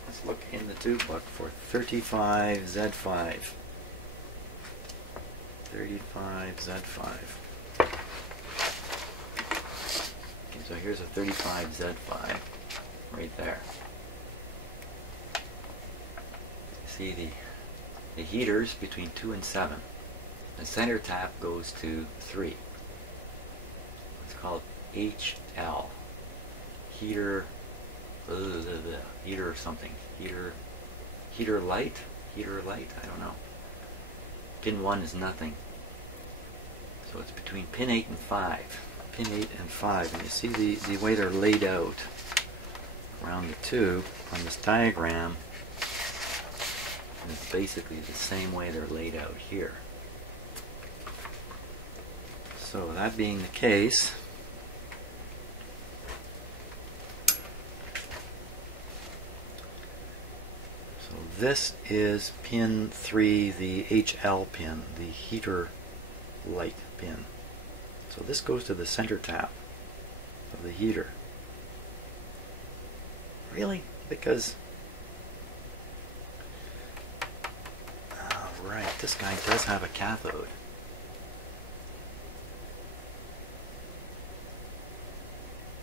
Let's look in the tube book for 35Z5. 35Z5. Okay, so here's a 35Z5 right there. See the heaters between 2 and 7. The center tap goes to 3. It's called HL. Heater something. Heater light? heater light, I don't know. Pin 1 is nothing. So it's between pin 8 and 5. Pin 8 and 5. And you see the way they're laid out around the tube on this diagram is basically the same way they're laid out here. So that being the case, so this is pin 3, the HL pin, the heater light pin. So this goes to the center tap of the heater. Really? Because, right, this guy does have a cathode.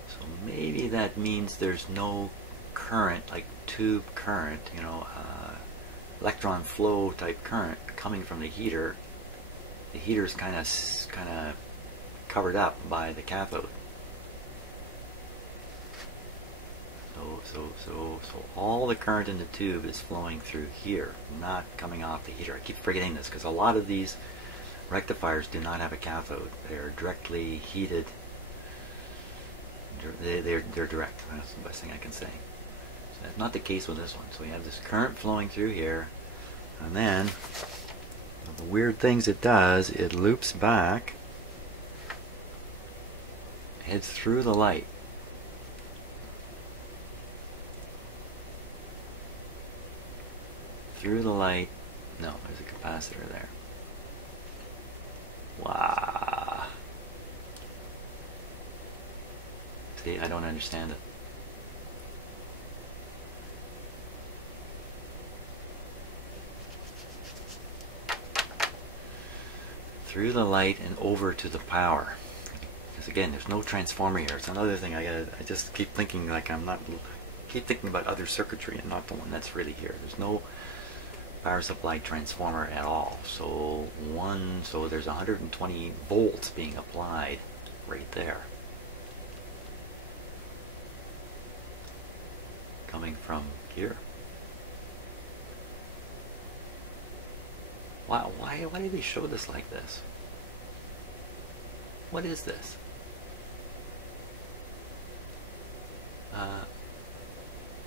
So maybe that means there's no current, like tube current, you know, electron flow type current coming from the heater. The heater's kind of covered up by the cathode. So all the current in the tube is flowing through here, not coming off the heater. I keep forgetting this because a lot of these rectifiers do not have a cathode. They're directly heated. They're direct. That's the best thing I can say. So that's not the case with this one. So we have this current flowing through here, and then the weird things it does, it loops back, heads through the light. Through the light. No, there's a capacitor there. Wow. See, I don't understand it. Through the light and over to the power. Because again, there's no transformer here. It's another thing I just keep thinking like keep thinking about other circuitry and not the one that's really here. There's no power supply transformer at all. So there's 120 volts being applied right there. Coming from here. Why did they show this like this? What is this?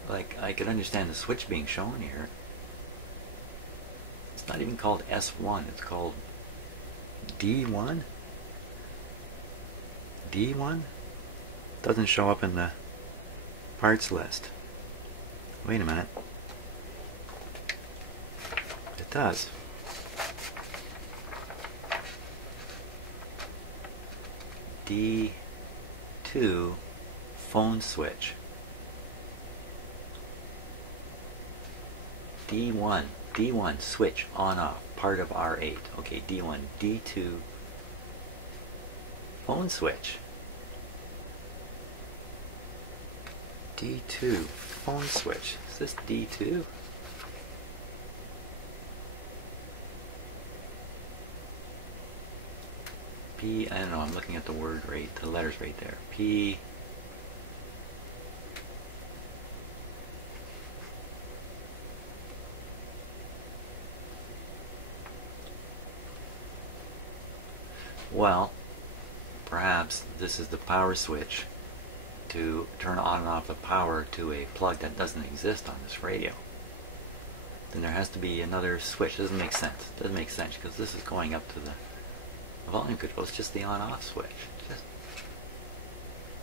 Like, I could understand the switch being shown here. It's not even called S1, it's called D1? D1? Doesn't show up in the parts list. Wait a minute. It does. D2 phone switch. D1 switch on off, part of R8. Okay, D1, D2 phone switch. D2 phone switch. Is this D2? P, I don't know, I'm looking at the word right, the letters right there. P. Well, perhaps this is the power switch to turn on and off the power to a plug that doesn't exist on this radio. Then there has to be another switch. It doesn't make sense. It doesn't make sense because this is going up to the volume control. It's just the on-off switch. Just,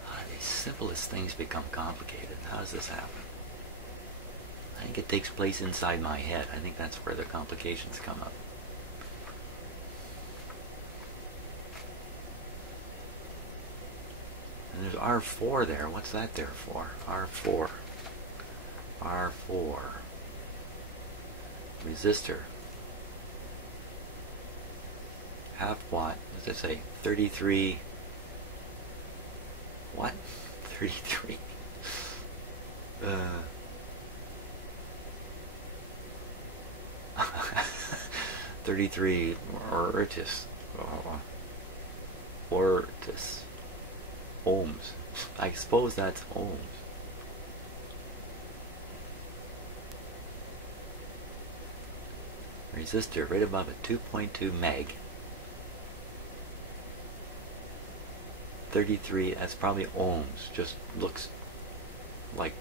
how do these simplest things become complicated? How does this happen? I think it takes place inside my head. I think that's where the complications come up. And there's R4 there. What's that there for? R4. R4. Resistor. Half watt. What does it say? 33. What? 33. 33 ortis. Ortis. Ohms. I suppose that's ohms. resistor right above it, 2.2 meg. 33, that's probably ohms. Just looks like,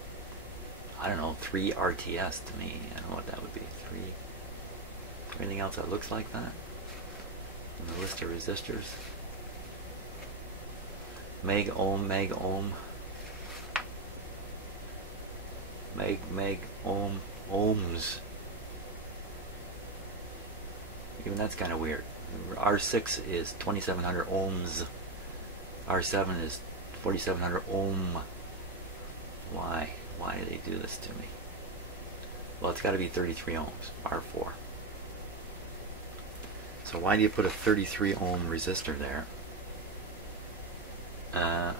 I don't know, 3 RTS to me. I don't know what that would be. 3. Anything else that looks like that? In the list of resistors. Meg ohm, meg ohm, ohms. Even that's kind of weird. R6 is 2700 ohms. R7 is 4700 ohm. Why? Why do they do this to me? Well, it's got to be 33 ohms. R4. So why do you put a 33 ohm resistor there?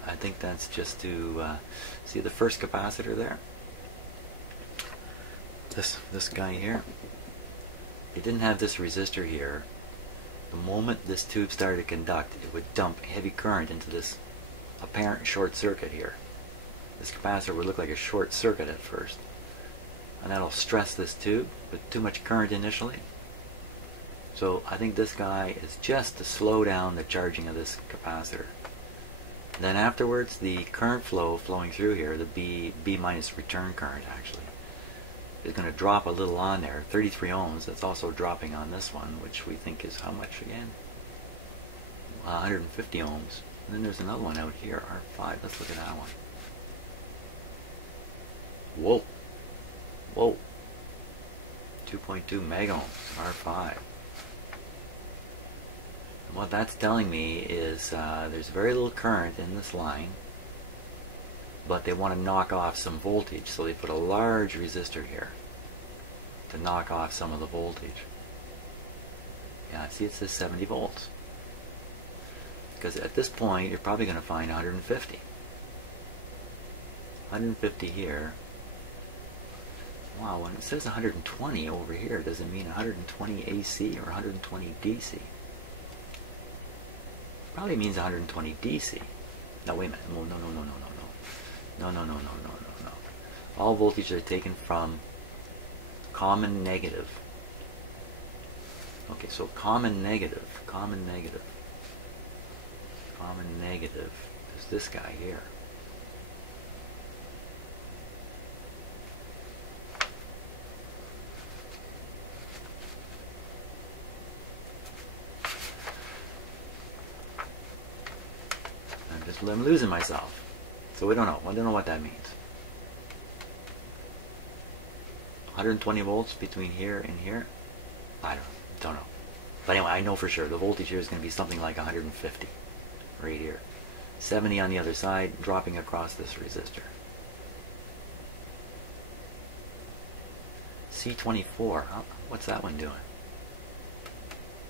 I think that's just to see the first capacitor there. This guy here. It didn't have this resistor here. The moment this tube started to conduct, it would dump heavy current into this apparent short circuit here. This capacitor would look like a short circuit at first, and that'll stress this tube with too much current initially. So I think this guy is just to slow down the charging of this capacitor. Then afterwards, the current flow flowing through here, the B minus return current actually, is going to drop a little on there, 33 ohms. That's also dropping on this one, which we think is how much again? 150 ohms. And then there's another one out here, R5. Let's look at that one. Whoa. Whoa. 2.2 megohms, R5. And what that's telling me is there's very little current in this line, but they want to knock off some voltage, so they put a large resistor here to knock off some of the voltage. Yeah, see, it says 70 volts. Because at this point, you're probably going to find 150. 150 here. Wow, when it says 120 over here, does it mean 120 AC or 120 DC? Probably means 120 DC. No, wait a minute. No. No. All voltages are taken from common negative. Okay, so common negative is this guy here. I'm losing myself. So we don't know. I don't know what that means. 120 volts between here and here? I don't know. But anyway, I know for sure the voltage here is going to be something like 150 right here. 70 on the other side, dropping across this resistor. C24. What's that one doing?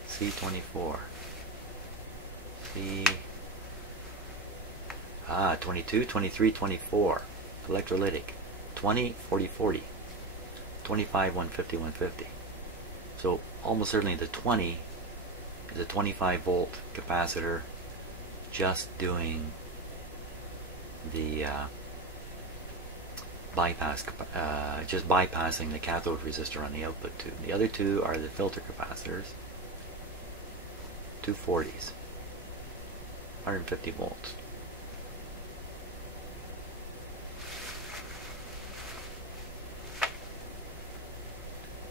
C24. 22, 23, 24. Electrolytic. 20, 40, 40. 25, 150, 150. So almost certainly the 20 is a 25 volt capacitor just doing the just bypassing the cathode resistor on the output tube. The other two are the filter capacitors. 240s. 150 volts.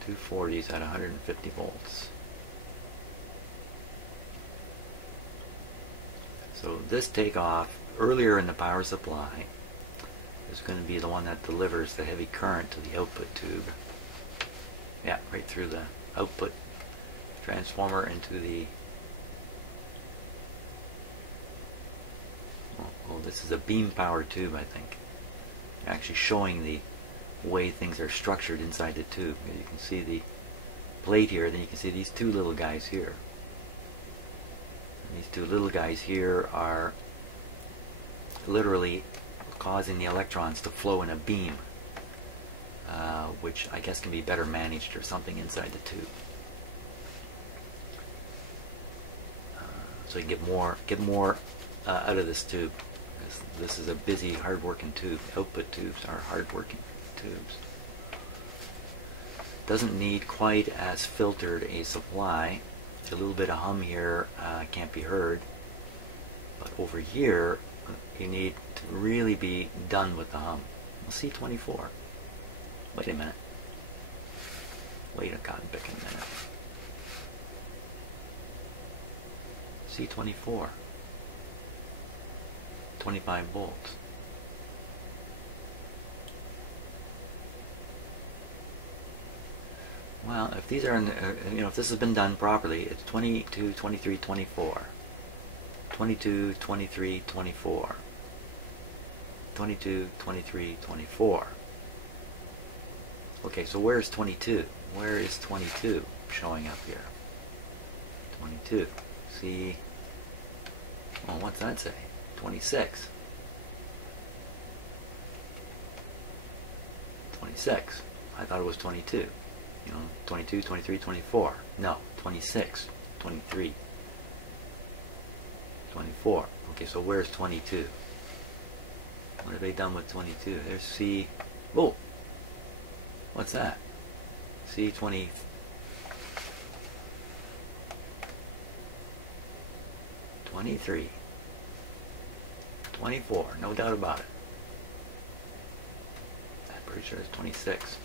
Two 40s at 150 volts. So this takeoff earlier in the power supply is going to be the one that delivers the heavy current to the output tube. Yeah, right through the output transformer into the... Oh, this is a beam power tube, I think. Actually showing the way things are structured inside the tube. You can see the plate here, then you can see these two little guys here. And these two little guys here are literally causing the electrons to flow in a beam, which I guess can be better managed or something inside the tube. So you get more out of this tube. This is a busy, hard-working tube. Output tubes are hard-working tubes. doesn't need quite as filtered a supply. A little bit of hum here can't be heard, but over here you need to really be done with the hum. Well, C24. Wait a minute. Wait a cotton picking minute. C24. 25 volts. Well, if these are in, if this has been done properly, it's 22, 23, 24. 22, 23, 24. 22, 23, 24. Okay, so where's 22? Where is 22 showing up here? 22. See, well, what's that say? 26. 26. I thought it was 22. 22, 23, 24. No, 26, 23, 24. Okay, so where's 22? What have they done with 22? There's C. Oh! What's that? C20. 23. 24. No doubt about it. I'm pretty sure it's 26.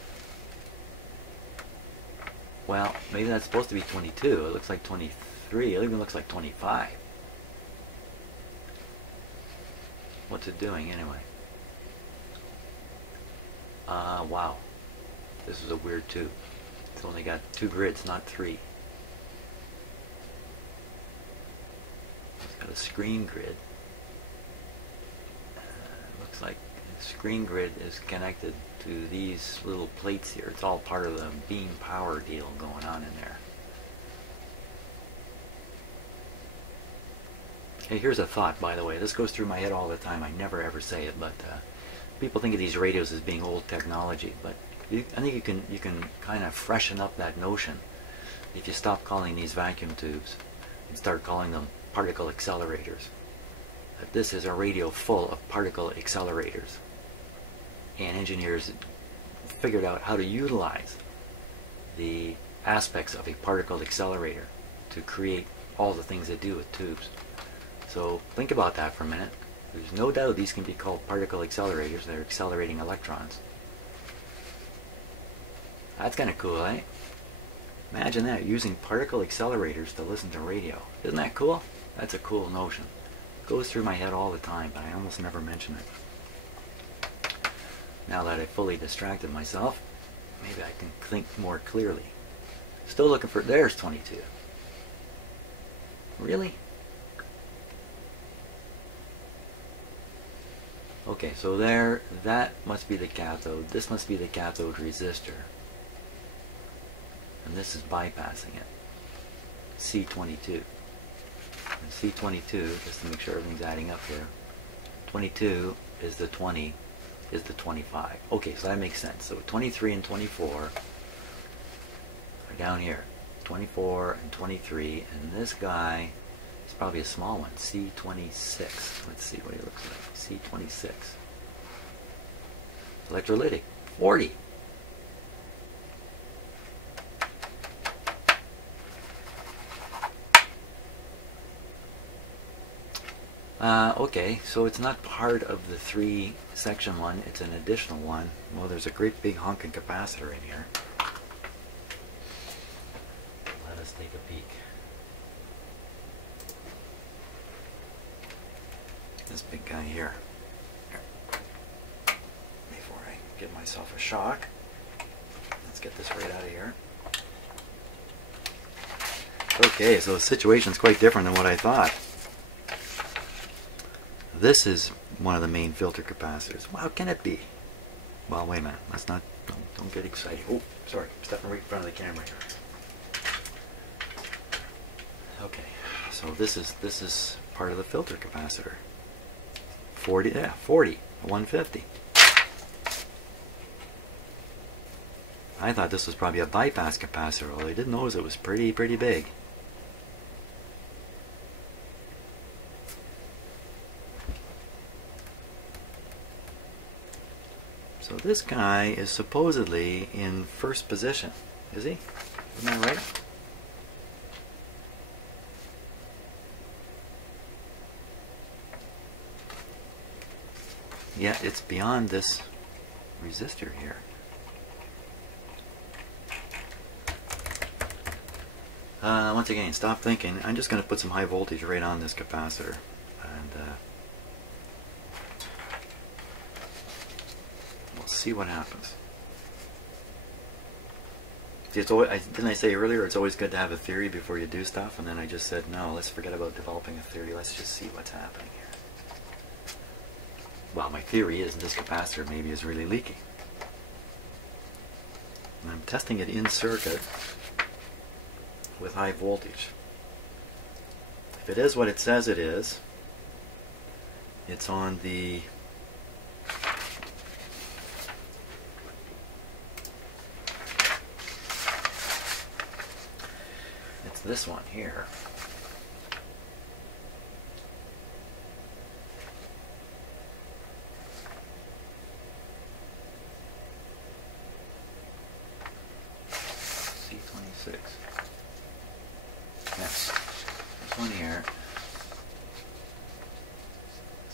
Well, maybe that's supposed to be 22. It looks like 23. It even looks like 25. What's it doing anyway? Wow. This is a weird tube. It's only got 2 grids, not 3. It's got a screen grid. Looks like the screen grid is connected to these little plates here. It's all part of the beam power deal going on in there. Hey, here's a thought, by the way. This goes through my head all the time. I never ever say it, but people think of these radios as being old technology, but I think you can kind of freshen up that notion if you stop calling these vacuum tubes and start calling them particle accelerators. That this is a radio full of particle accelerators, and engineers figured out how to utilize the aspects of a particle accelerator to create all the things they do with tubes. So think about that for a minute. There's no doubt these can be called particle accelerators. They're accelerating electrons. That's kind of cool, eh? Imagine that, using particle accelerators to listen to radio. Isn't that cool? That's a cool notion. It goes through my head all the time, but I almost never mention it. Now that I've fully distracted myself, maybe I can think more clearly. Still looking for... There's 22. Really? Okay, so there, that must be the cathode. This must be the cathode resistor. And this is bypassing it. C22. And C22, just to make sure everything's adding up here, 22 is the 20, is the 25. Okay, so that makes sense. So 23 and 24 are down here. 24 and 23, and this guy is probably a small one, C26. Let's see what he looks like. C26. Electrolytic, 40. Okay, so it's not part of the 3-section one, it's an additional one. Well, there's a great big honking capacitor in here. Let us take a peek. This big guy here. Before I give myself a shock, let's get this right out of here. Okay, so the situation's quite different than what I thought. This is one of the main filter capacitors. Well, how can it be? Well, wait a minute. Let's not. Don't get excited. Oh, sorry. I'm stepping right in front of the camera here. Okay, so this is part of the filter capacitor. 40. Yeah, 40. 150. I thought this was probably a bypass capacitor, although I didn't notice it was pretty big. So this guy is supposedly in first position. Is he? Isn't that right? Yeah, it's beyond this resistor here. Once again, stop thinking. I'm just going to put some high voltage right on this capacitor. And we'll see what happens. See, it's always, didn't I say earlier it's always good to have a theory before you do stuff? And then I just said, no, let's forget about developing a theory. Let's just see what's happening here. Well, my theory is this capacitor maybe is really leaking. And I'm testing it in circuit with high voltage. If it is what it says it is, it's on the it's this one here. C26. Yes, this one here.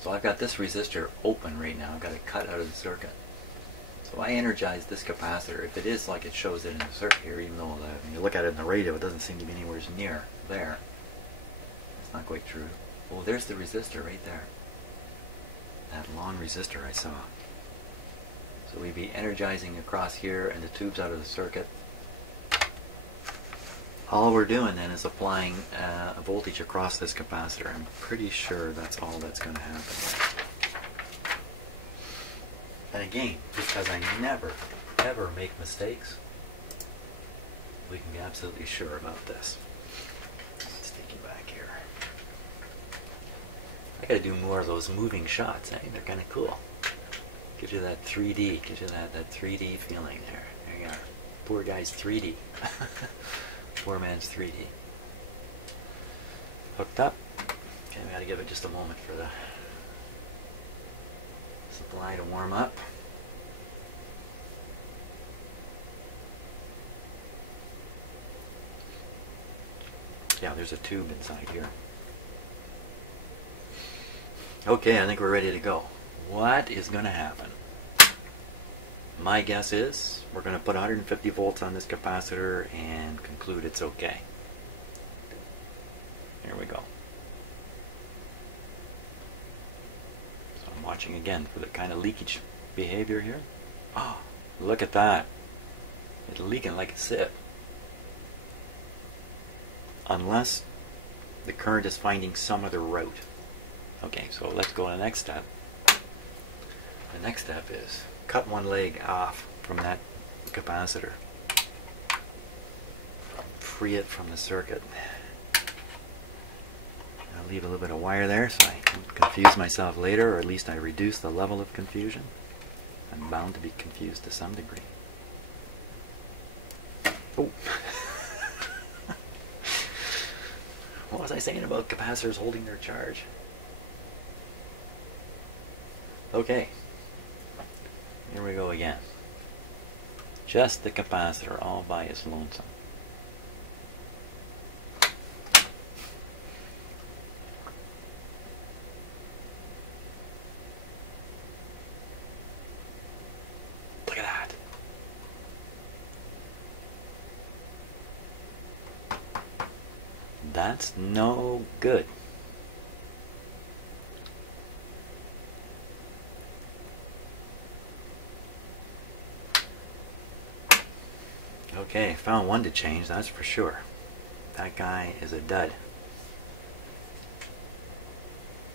So I've got this resistor open right now. I've got it cut out of the circuit. So I energize this capacitor. If it is like it shows it in the circuit here, even though when you look at it in the radio, it doesn't seem to be anywhere near there. It's not quite true. Oh, there's the resistor right there. That long resistor I saw. So we'd be energizing across here and the tube's out of the circuit. All we're doing then is applying a voltage across this capacitor. I'm pretty sure that's all that's going to happen. And again, because I never, ever make mistakes, we can be absolutely sure about this. Let's take you back here. I gotta do more of those moving shots, eh? They're kind of cool. Gives you that 3D, gives you that 3D feeling there. There you are. Poor guy's 3D. Poor man's 3D. Hooked up. Okay, we gotta give it just a moment for the supply to warm up. Yeah, there's a tube inside here. Okay, I think we're ready to go. What is going to happen? My guess is we're going to put 150 volts on this capacitor and conclude it's okay. Here we go. So I'm watching again for the kind of leakage behavior here. Oh, look at that. It's leaking like a sieve. Unless the current is finding some other route. Okay, so let's go to the next step. The next step is cut one leg off from that capacitor. Free it from the circuit. I'll leave a little bit of wire there so I don't confuse myself later, or at least I reduce the level of confusion. I'm bound to be confused to some degree. Oh. What was I saying about capacitors holding their charge? Okay. Here we go again. Just the capacitor all by its lonesome. Look at that. That's no good. Okay, found one to change, that's for sure. That guy is a dud.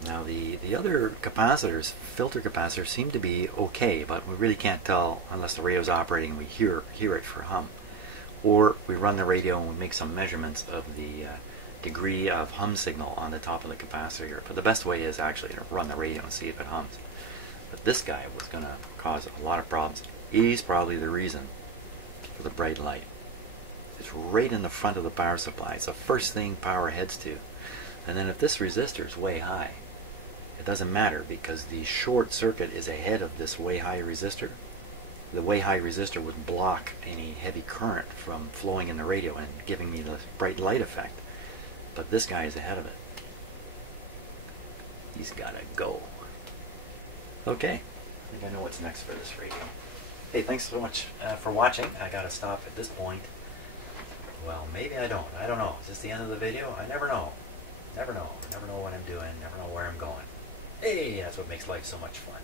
Now the other capacitors, filter capacitors, seem to be okay, but we really can't tell unless the radio's operating and we hear it for hum. Or we run the radio and we make some measurements of the degree of hum signal on the top of the capacitor here. But the best way is actually to run the radio and see if it hums. But this guy was going to cause a lot of problems. He's probably the reason for the bright light. It's right in the front of the power supply. It's the first thing power heads to. And then if this resistor is way high, it doesn't matter because the short circuit is ahead of this way high resistor. the way high resistor would block any heavy current from flowing in the radio and giving me the bright light effect. But this guy is ahead of it. He's gotta go. Okay, I think I know what's next for this radio. Hey, thanks so much for watching. I gotta stop at this point. Well, maybe I don't. I don't know. Is this the end of the video? I never know. Never know. Never know what I'm doing. Never know where I'm going. Hey, that's what makes life so much fun.